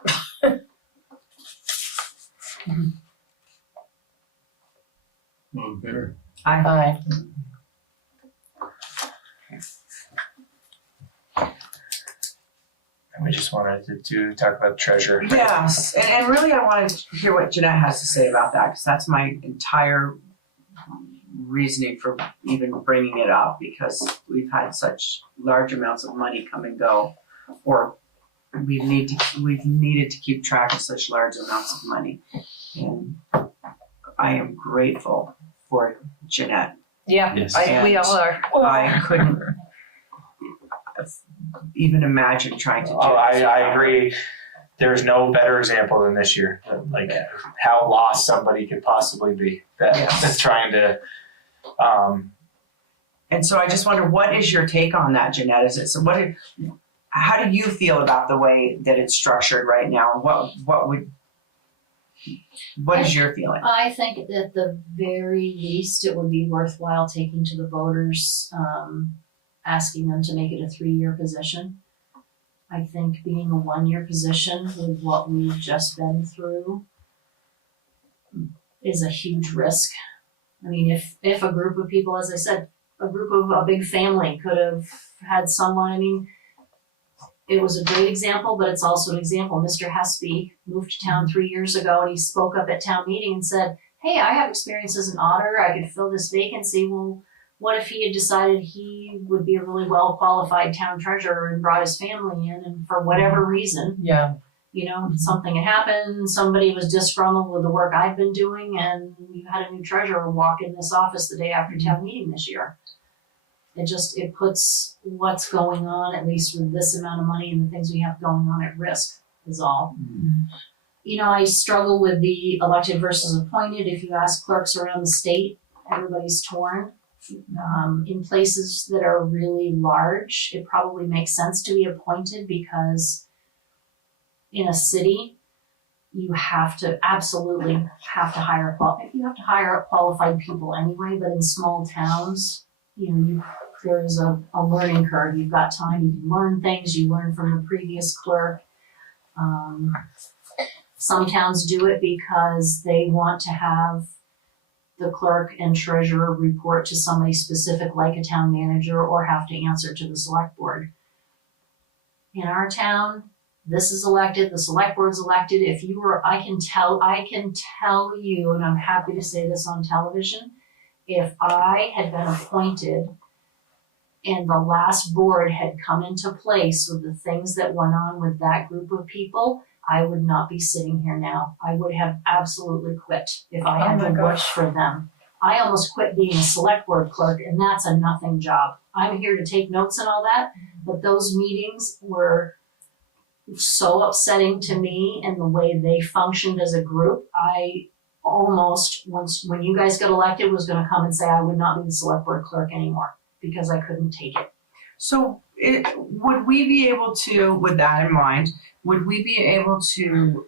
All in favor? Aye. And we just wanted to talk about treasure. Yes, and really I wanted to hear what Jeanette has to say about that, because that's my entire reasoning for even bringing it up, because we've had such large amounts of money come and go, or we've needed to keep track of such large amounts of money. And I am grateful for Jeanette. Yeah, Yes. we all are. I couldn't even imagine trying to do I agree. There's no better example than this year, like how lost somebody could possibly be that's trying to. And so I just wonder, what is your take on that, Jeanette? Is it so? How do you feel about the way that it's structured right now? What is your feeling? I think at the very least, it would be worthwhile taking to the voters, asking them to make it a 3-year position. I think being a 1-year position with what we've just been through is a huge risk. I mean, if a group of people, as I said, a big family could have had someone, I mean, it was a great example, but it's also an example. Mr. Hespy moved to town 3 years ago, and he spoke up at town meeting and said, hey, I have experience as an auditor. I could fill this vacancy. Well, what if he had decided he would be a really well qualified town treasurer and brought his family in, and for whatever reason, Yeah. you know, something had happened, somebody was disgruntled with the work I've been doing, and you had a new treasurer walk in this office the day after town meeting this year. It puts what's going on, at least with this amount of money and the things we have going on, at risk, is all. You know, I struggle with the elected versus appointed. If you ask clerks around the state, everybody's torn. In places that are really large, it probably makes sense to be appointed, because in a city, you absolutely have to hire qualified people anyway, but in small towns, you know, there's a learning curve. You've got time, you can learn things, you learn from the previous clerk. Some towns do it because they want to have the clerk and treasurer report to somebody specific, like a town manager, or have to answer to the select board. In our town, this is elected, the select board's elected. I can tell you, and I'm happy to say this on television, if I had been appointed and the last board had come into place with the things that went on with that group of people, I would not be sitting here now. I would have absolutely quit if I had to work for them. I almost quit being a select board clerk, and that's a nothing job. I'm here to take notes and all that, but those meetings were so upsetting to me, and the way they functioned as a group, I almost, when you guys got elected, was gonna come and say I would not be the select board clerk anymore, because I couldn't take it. So would we be able to, with that in mind, would we be able to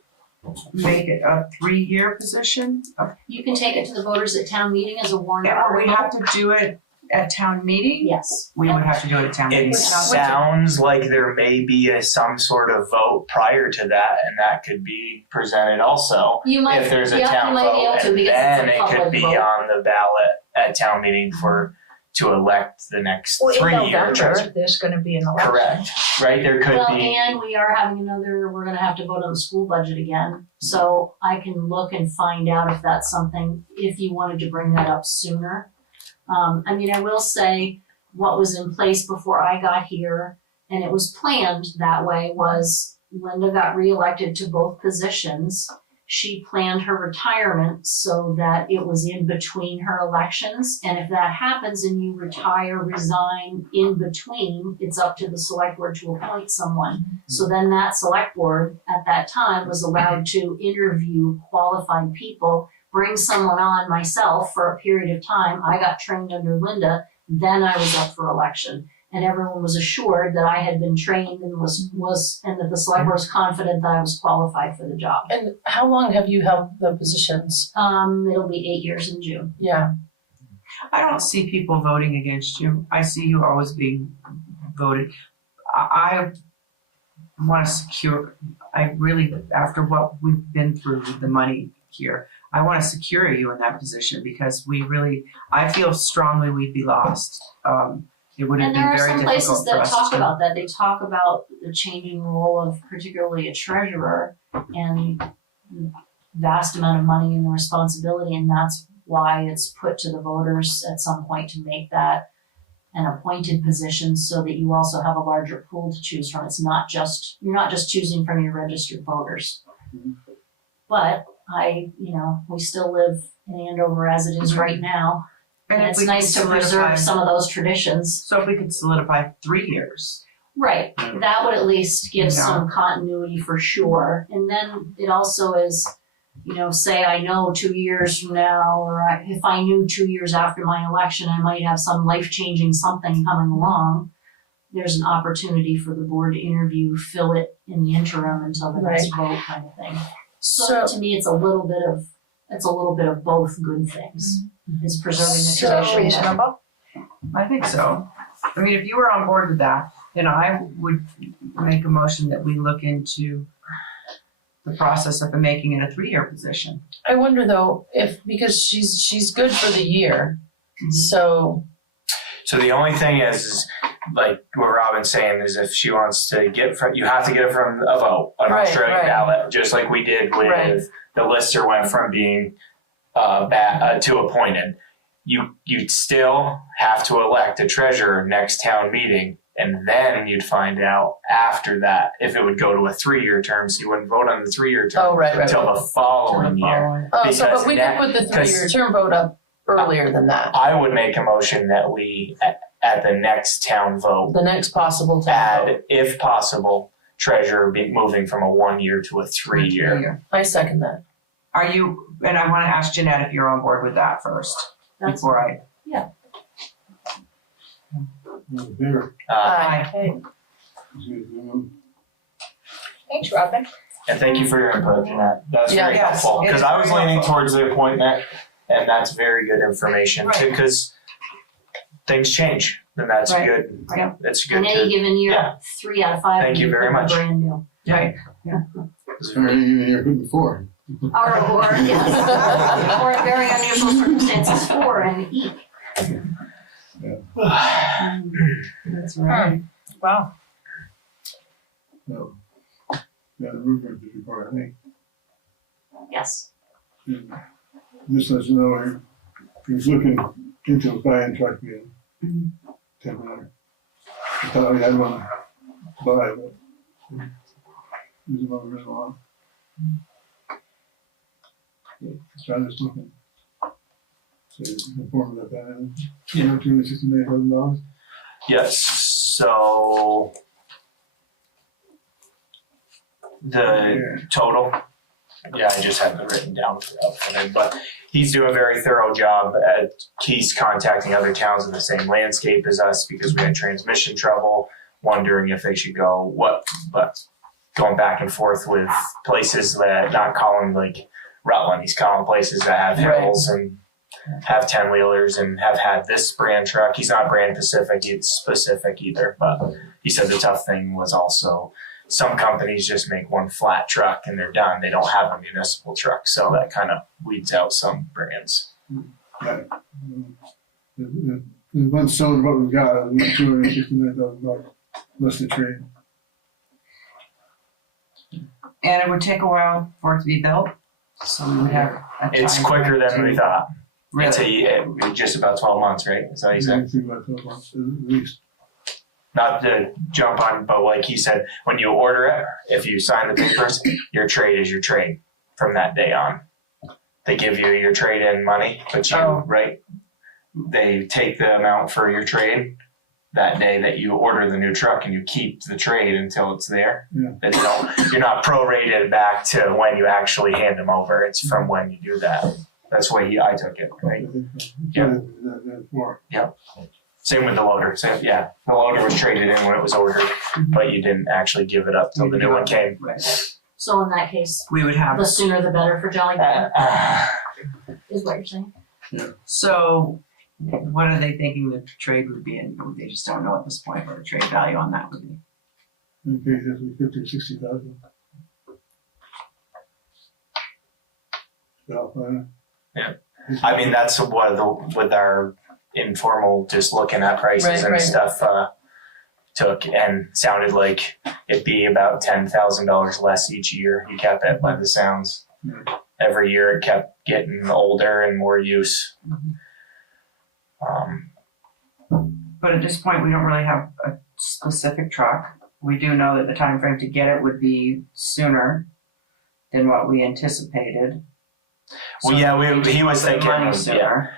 make it a 3-year position? You can take it to the voters at town meeting as a warrant And would we article. have to do it at town meeting? Yes. We would have to do it at town meeting. It sounds like there may be some sort of vote prior to that, and that could be presented also. You might, If there's a yeah, town you might be able vote, to, and because then it's a it could public be vote. on the ballot at town meeting to elect the next Well, in 3 years. November, there's gonna be an election. Correct, right? There could Well, be. and we are having we're gonna have to vote on the school budget again. So I can look and find out if that's something, if you wanted to bring that up sooner. I mean, I will say what was in place before I got here, and it was planned that way, was Linda got reelected to both positions. She planned her retirement so that it was in between her elections. And if that happens and you retire, resign in between, it's up to the select board to appoint someone. So then that select board at that time was allowed to interview qualified people, bring someone on, myself, for a period of time. I got trained under Linda, then I was up for election. And everyone was assured that I had been trained and and that the select board was confident that I was qualified for the job. And how long have you held the positions? It'll be 8 years in June. Yeah. I don't see people voting against you. I see you always being voted. I want to secure, I really, after what we've been through with the money here, I want to secure you in that position, because I feel strongly we'd be lost. It would have And been there are very some difficult places for that us talk to. about that. They talk about the changing role of particularly a treasurer and the vast amount of money and the responsibility, and that's why it's put to the voters at some point to make that an appointed position, so that you also have a larger pool to choose from. You're not just choosing from your registered voters. But we still live in Andover as it is right now. And if it's we could nice to solidify- preserve some of those traditions. So if we could solidify 3 years. Right, that would at least give some continuity for sure. And then it also is, say I know 2 years from now, or if I knew 2 years after my election, I might have some life-changing something coming along. There's an opportunity for the board to interview, fill it in the interim until the next vote, kind of thing. So to me, it's a little bit of both good things. It's preserving the So tradition. reasonable. I think so. I mean, if you were on board with that, then I would make a motion that we look into the process of making it a 3-year position. I wonder though, because she's good for the year, so. So the only thing is like what Robin's saying, is if she wants to you have to get it from a vote, an Right, Australian right. ballot, just like we did with Right. the lister went from being to appointed. you'd still have to elect a treasurer next town meeting, and then you'd find out after that if it would go to a 3-year term, so you wouldn't vote on the 3-year term Oh, right. until the following year. Oh, so, Because but we that- could put the 3-year because- term vote up earlier than that. I would make a motion that we, at the next town vote, The next possible time vote. add, if possible, treasurer be moving from a 1-year to a 3-year. I second that. Are you, and I wanna ask Jeanette if you're on board with that first, That's before I. There. Aye. Okay. Thanks, Robin. And thank you for your input, Jeanette. That's Yeah. very Yes, helpful, it because is I was very leaning helpful. towards the appointment, and that's very good information too, Right. because things change, and that's Right. good. Yeah. It's good In any to, given year, yeah. 3 out of 5 Thank you of very them are much. brand new. Right. Or even you're good before. Or yes, or in very unusual circumstances 4 and E. That's right. Wow. No. Yeah, the roof is report, I think. Yes. This lets you know he's looking into buying a truck again. Temporary. I thought we had one to buy, but there's one original on. So I'm just looking. So informed about that. $269,000. yes, so the total, yeah, I just have it written down for him, but he's doing a very thorough job he's contacting other towns in the same landscape as us because we had transmission trouble, wondering if they should go but going back and forth with places that, not calling like Rutland, he's calling places that have hills and have 10-wheelers and have had this brand truck. He's not brand specific either, but he said the tough thing was also some companies just make one flat truck and they're done. They don't have a municipal truck, so that kind of weeds out some brands. Right. The one selling what we've got, $269,000 less the trade. And it would take a while for it to be built, so we would have a It's time quicker than we thought. Really? It's just about 12 months, right? Is that what he said? I think about 12 months at least. Not to jump on, but like he said, when you order it, if you sign the papers, your trade is your trade from that day on. They give you your trade-in money, but they take the amount for your trade that day that you order the new truck, and you keep the trade until it's there. Yeah. You're not prorated back to when you actually hand them over. It's from when you do that. That's the way I took it, right? Yeah. Same with the loader. The loader was traded in when it was ordered, but you didn't actually give it up till the new one came. Right. So in that case, We would have, the sooner the better for Jolly Green, is what you're saying? so what are they thinking the trade would be, and they just don't know at this point what the trade value on that would be? Okay, that's 50 or 60,000. I mean, that's what with our informal, just looking at prices and stuff, took and sounded like it'd be about $10,000 less each year. He kept it by the sounds. Every year it kept getting older and more use. But at this point, we don't really have a specific truck. We do know that the time frame to get it would be sooner than what we anticipated. Well, he was thinking, money sooner.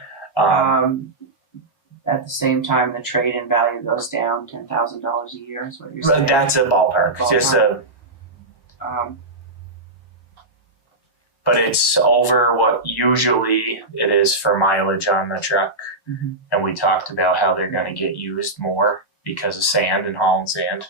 At the same time, the trade-in value goes down $10,000 a year. Is what you're saying? that's a ballpark. But it's over what usually it is for mileage on the truck. Mhm. And we talked about how they're going to get used more because of sand and hauling sand.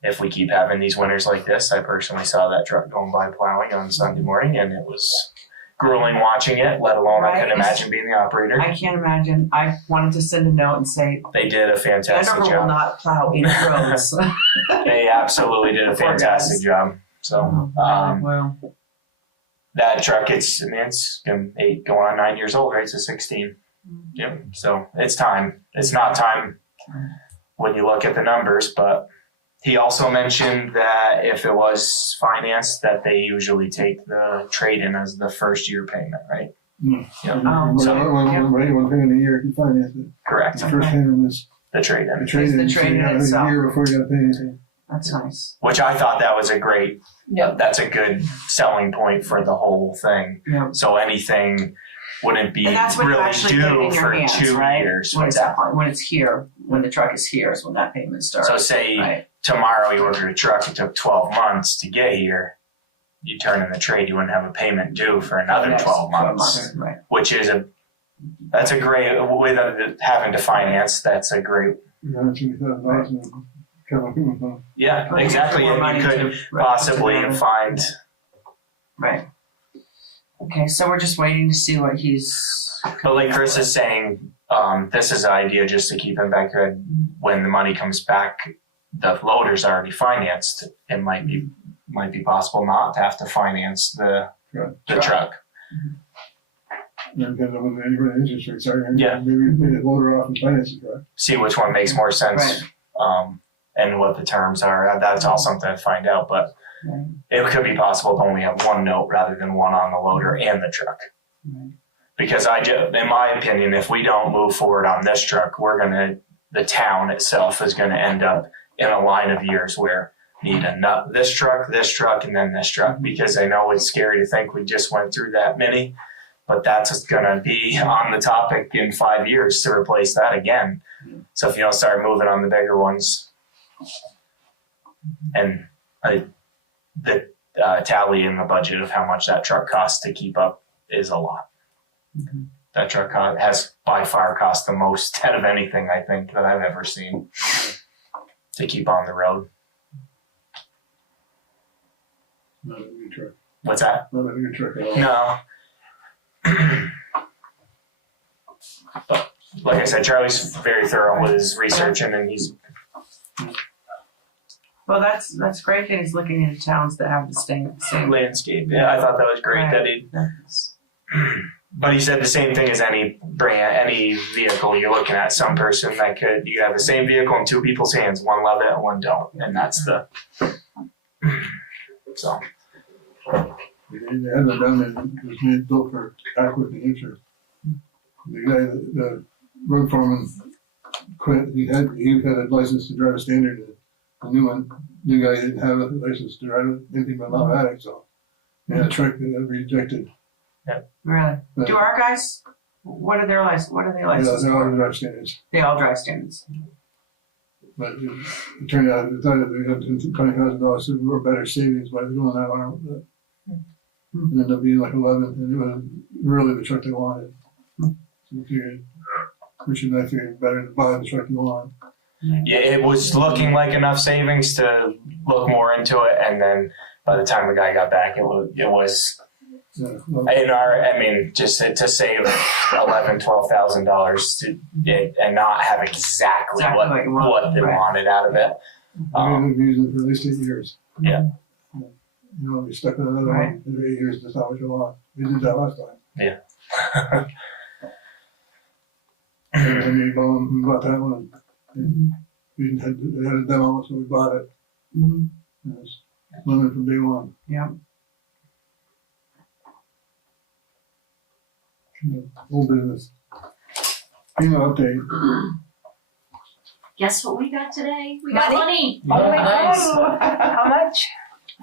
If we keep having these winters like this, I personally saw that truck going by plowing on Sunday morning, and it was grueling watching it, let alone I couldn't imagine being the operator. I can't imagine. I wanted to send a note and say, They did a fantastic Andover will job. not plow any roads. They absolutely did a Poor guys. fantastic job. So Well, that truck, it's going on 9 years old, right? So 16. Yep. So it's time. It's not time when you look at the numbers, but he also mentioned that if it was financed, that they usually take the trade-in as the first year payment, right? One payment a year, you finance it. Correct. The first payment is The trade-in. the trade-in. It's the trade-in so you itself. A year before you gotta pay anything. That's nice. Which I thought that was a great, Yep. that's a good selling point for the whole thing. Yeah. So anything wouldn't be And that's when you really actually get it due in your for hands, 2 right? years. When What's it's, that? when it's here, when the truck is here is when that payment starts. So say Right. tomorrow you ordered a truck, it took 12 months to get here. You turn in the trade, you wouldn't have a payment due for another Yes, 12 months, Right. which is that's a great, with having to finance, that's a great, $120,000 in capital equipment fund. yeah, Or exactly. more And money you could to- possibly to- find, Right. Okay, so we're just waiting to see what he's. but like Chris is saying, this is an idea just to keep in back your head when the money comes back, the loader's already financed. It might be possible not to have to finance the truck. And depends on what the interest rates are. Yeah. Maybe pay the loader off and finance it, correct? See which one makes more sense, and what the terms are. That's all something to find out, but Right. it could be possible to only have one note rather than one on the loader and the truck. Right. Because in my opinion, if we don't move forward on this truck, the town itself is gonna end up in a line of years where need this truck, and then this truck. Because I know it's scary to think we just went through that many, but that's gonna be on the topic in 5 years to replace that again. So if you don't start moving on the bigger ones, and the tally in the budget of how much that truck costs to keep up is a lot. Mhm. That truck has by far cost the most out of anything I think that I've ever seen to keep on the road. Not a new truck. What's that? Not a new truck at all. No. But like I said, Charlie's very thorough with his researching, and he's Well, that's great that he's looking into towns that have the same. landscape. Yeah, I thought that was great Right. that he. That's- But he said the same thing as any brand, any vehicle you're looking at. Some person you have the same vehicle in 2 people's hands. One love it and one don't, and that's the. So They had it done and it was made built for adequate New Hampshire. The guy, the road foreman quit, he had a license to drive a standard. The new guy didn't have a license to drive anything but automatic, so. Yeah, the truck that got rejected. Really? Do our guys? What are they licensed Yeah, they're all for? drive standards. They all drive standards. But it turned out, it thought that we had $20,000 or better savings by doing that one. But it ended up being like 11, and it was really the truck they wanted. So we figured, I figured better to buy the truck you want. yeah, it was looking like enough savings to look more into it, and then by the time the guy got back, it was. Yeah, well, Just to save $11,000-$12,000 and not have exactly Exactly what they right. wanted out of it. we've used it for at least 8 years. Yeah. You know, we stuck with another Right. one for 8 years, that's not what you want. We did that last time. Yeah. And we bought that one. And we had a demo, so we bought it. Mhm. And it was limited from day one. Yeah. Whole business. Update. Guess what we got today? We got money. Oh my Nice. How much?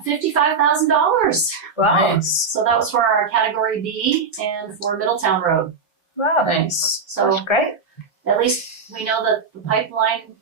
$55,000. Wow. Nice. So that was for our category B and for Middletown Road. Wow. Nice. So That's great. at least we know that the pipeline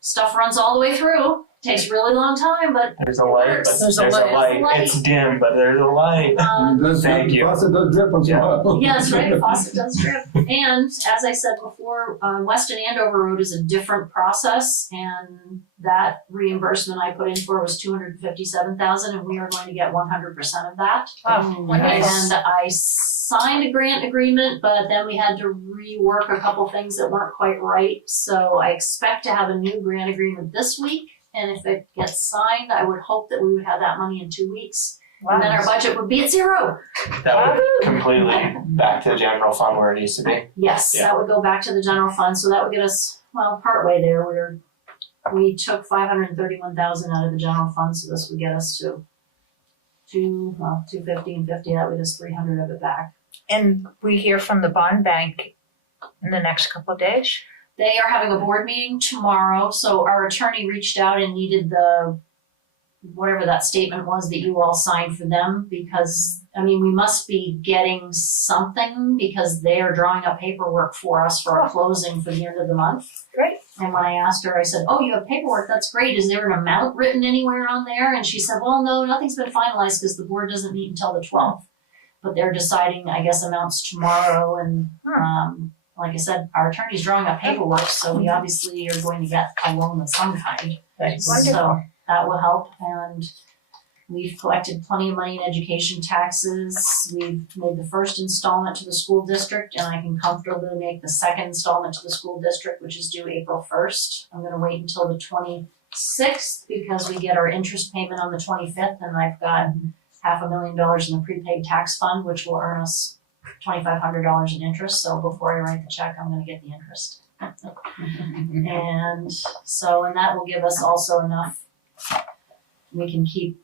stuff runs all the way through. Takes a really long time, but There's a light, but There's there's a a light. light. It's dim, but there's a light. And it does, Thank you. The faucet does drip once in a while. yeah, that's right, faucet does drip. And as I said before, West and Andover Road is a different process, and that reimbursement I put in for was $257,000, and we are going to get 100% of that. Wow. Nice. And I signed a grant agreement, but then we had to rework a couple things that weren't quite right. So I expect to have a new grant agreement this week. And if it gets signed, I would hope that we would have that money in 2 weeks. And then our budget would be at 0. That would completely back to the general fund where it needs to be. Yes, Yeah. that would go back to the general fund. So that would get us, well, partway there. We took $531,000 out of the general fund. So this would get us to 250 and 50. That would just 300 of it back. And we hear from the bond bank in the next couple of days? They are having a board meeting tomorrow, so our attorney reached out and needed whatever that statement was that you all signed for them, because, I mean, we must be getting something because they are drawing up paperwork for us for our closing for the end of the month. Great. And when I asked her, I said, oh, you have paperwork, that's great. Is there an amount written anywhere on there? And she said, well, no, nothing's been finalized because the board doesn't meet until the 12th. But they're deciding, I guess, amounts tomorrow. And like I said, our attorney's drawing up paperwork, so we obviously are going to get a loan of some kind. Nice. So that will help. And we've collected plenty of money in education taxes. We've made the first installment to the school district, and I can comfortably make the second installment to the school district, which is due April 1st. I'm gonna wait until the 26th because we get our interest payment on the 25th, and I've got $500,000 in the prepaid tax fund, which will earn us $2,500 in interest. So before I write the check, I'm gonna get the interest. And so, and that will give us also enough, we can keep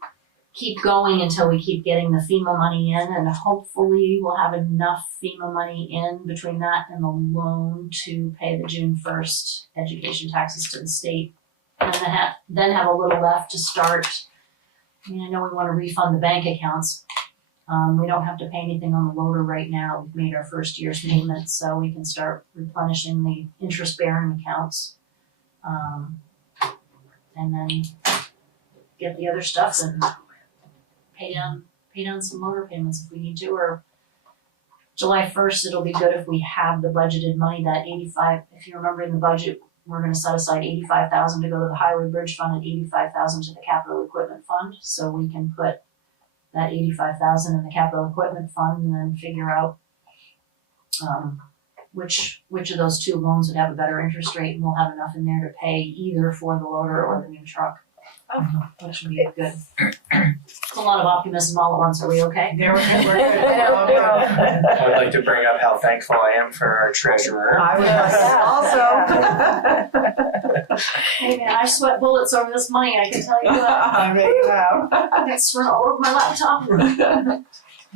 going until we keep getting the FEMA money in, and hopefully we'll have enough FEMA money in between that and the loan to pay the June 1st education taxes to the state. And then have a little left to start. I mean, I know we want to refund the bank accounts. We don't have to pay anything on the loader right now. We've made our first year's payment, so we can start replenishing the interest-bearing accounts. And then get the other stuff and pay down some loader payments if we need to, or July 1st, it'll be good if we have the budgeted money, that 85, if you remember in the budget, we're gonna set aside 85,000 to go to the highway bridge fund and 85,000 to the capital equipment fund, so we can put that 85,000 in the capital equipment fund and then figure out which of those two loans would have a better interest rate, and we'll have enough in there to pay either for the loader or the new truck. Which would be good. It's a lot of optimism all at once. Are we okay? We're good. I would like to bring up how thankful I am for our treasurer. I would also. Hey man, I sweat bullets over this money, I can tell you that. I bet you have. I got sweat all over my laptop.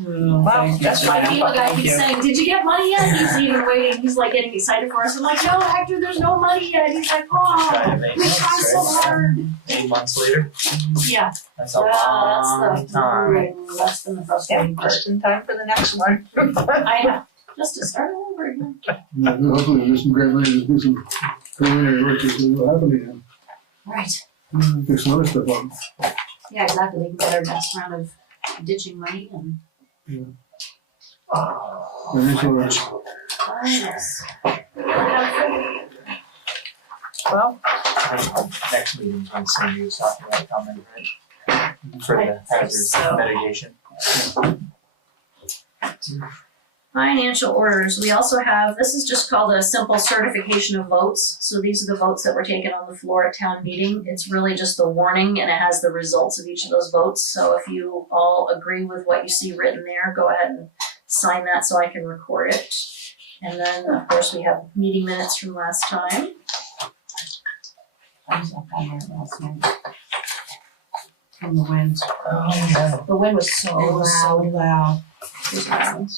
Wow, That's my FEMA guy keeps saying, did you get money yet? He's even waiting, he's like getting excited for us. I'm like, no, Hector, there's no money yet. He's like, Trying to oh, make we sense, tried so right? hard. 8 months later, Yeah, that's a long that's the time. less than the frustrating part. Just in time for the next one. I know, just to start all over again. Yeah, hopefully there's some great ways to do some preliminary work that will happen again. Right, Fix some other stuff up. yeah, exactly, we can get our next round of ditching money and. Initial, Yes. Well, Next meeting's when Cindy was talking about coming, right? For the hazard So- mitigation. Financial orders, we also have, this is just called a simple certification of votes. So these are the votes that were taken on the floor at town meeting. It's really just the warning and it has the results of each of those votes. So if you all agree with what you see written there, go ahead and sign that so I can record it. And then, of course, we have meeting minutes from last time. I was up on there last night. From the wind. The wind was so It was so loud. loud.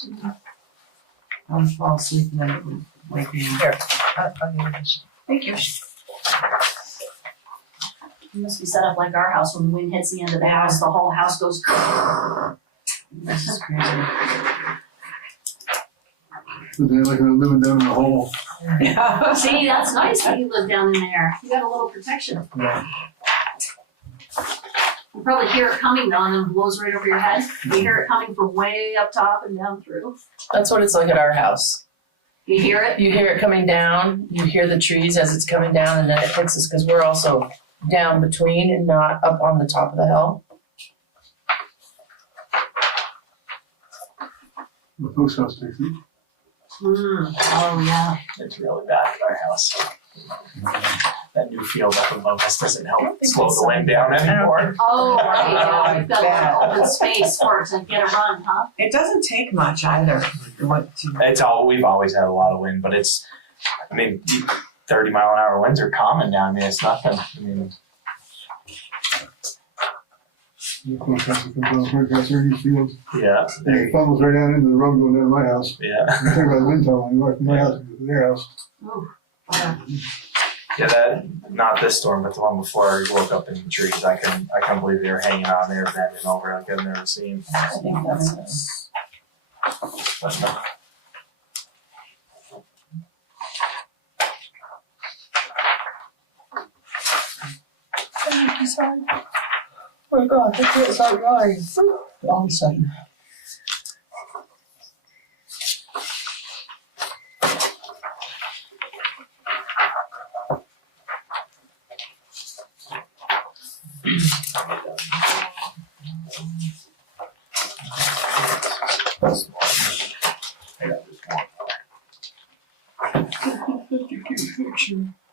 I would fall asleep and then it would wake me up. here, thank you. It must be set up like our house. When the wind hits the end of the house, the whole house goes. This is crazy. they're like living down in a hole. See, that's nice that you live down in there. You got a little protection. Yeah. You probably hear it coming though, and then it blows right over your head. You hear it coming from way up top and down through. That's what it's like at our house. You hear it? You hear it coming down, you hear the trees as it's coming down, and then it hits us because we're also down between and not up on the top of the hill. The post house takes it. Oh, yeah. It's really bad at our house. That new field up above us doesn't help slow the wind down anymore. Oh, right, yeah. We've got a lot of open space for it to get a run, huh? It doesn't take much either. We've always had a lot of wind, but it's, 30-mile-an-hour winds are common down there. It's nothing. The forecast comes down, forecast these fields. Yeah, And it funnels right down into the road going down to my house. yeah. I'm talking about the wind tunnel, you walk from my house to their house. Ooh. Yeah, that, not this storm, but the one before, I woke up in the trees. I couldn't believe they were hanging on there, bending over like I've never seen. I think that's But no. Oh my God, look at that rise. All of a sudden.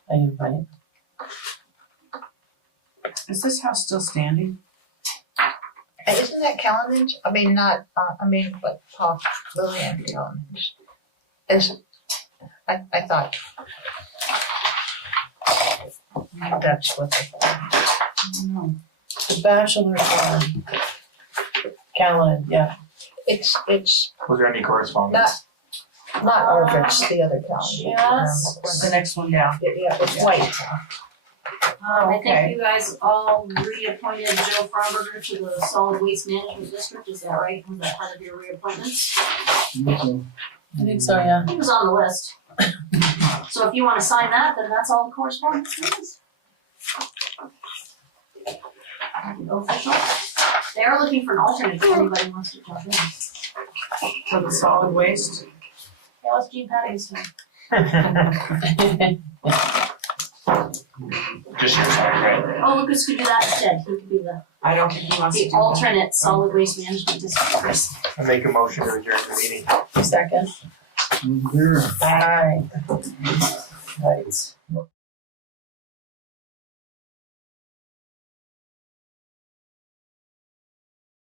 I invite. Is this house still standing? Isn't that Callan's? I mean, not, but Lillian Callan's. I thought. That's what they thought. The Bachelor Farm. Callan, yeah. It's Was there any correspondence? not Orford's, the other Callan. Yes. The next one down. Yeah, it's white. I Okay. think you guys all reappointed Joe Fromberger to the Solid Waste Management District, is that right? Was that part of your reappointments? So, I think so, yeah. He was on the list. So if you wanna sign that, then that's all the correspondence there is. Official. They are looking for an alternate if anybody wants to jump in. For the solid waste? Yeah, it's Gene Patty's turn. Just your time, right? Oh, Lucas could do that instead, he could be the I don't think he wants to do that. alternate Solid Waste Management District. I make a motion to adjourn the meeting. Second. there. Aye. Right.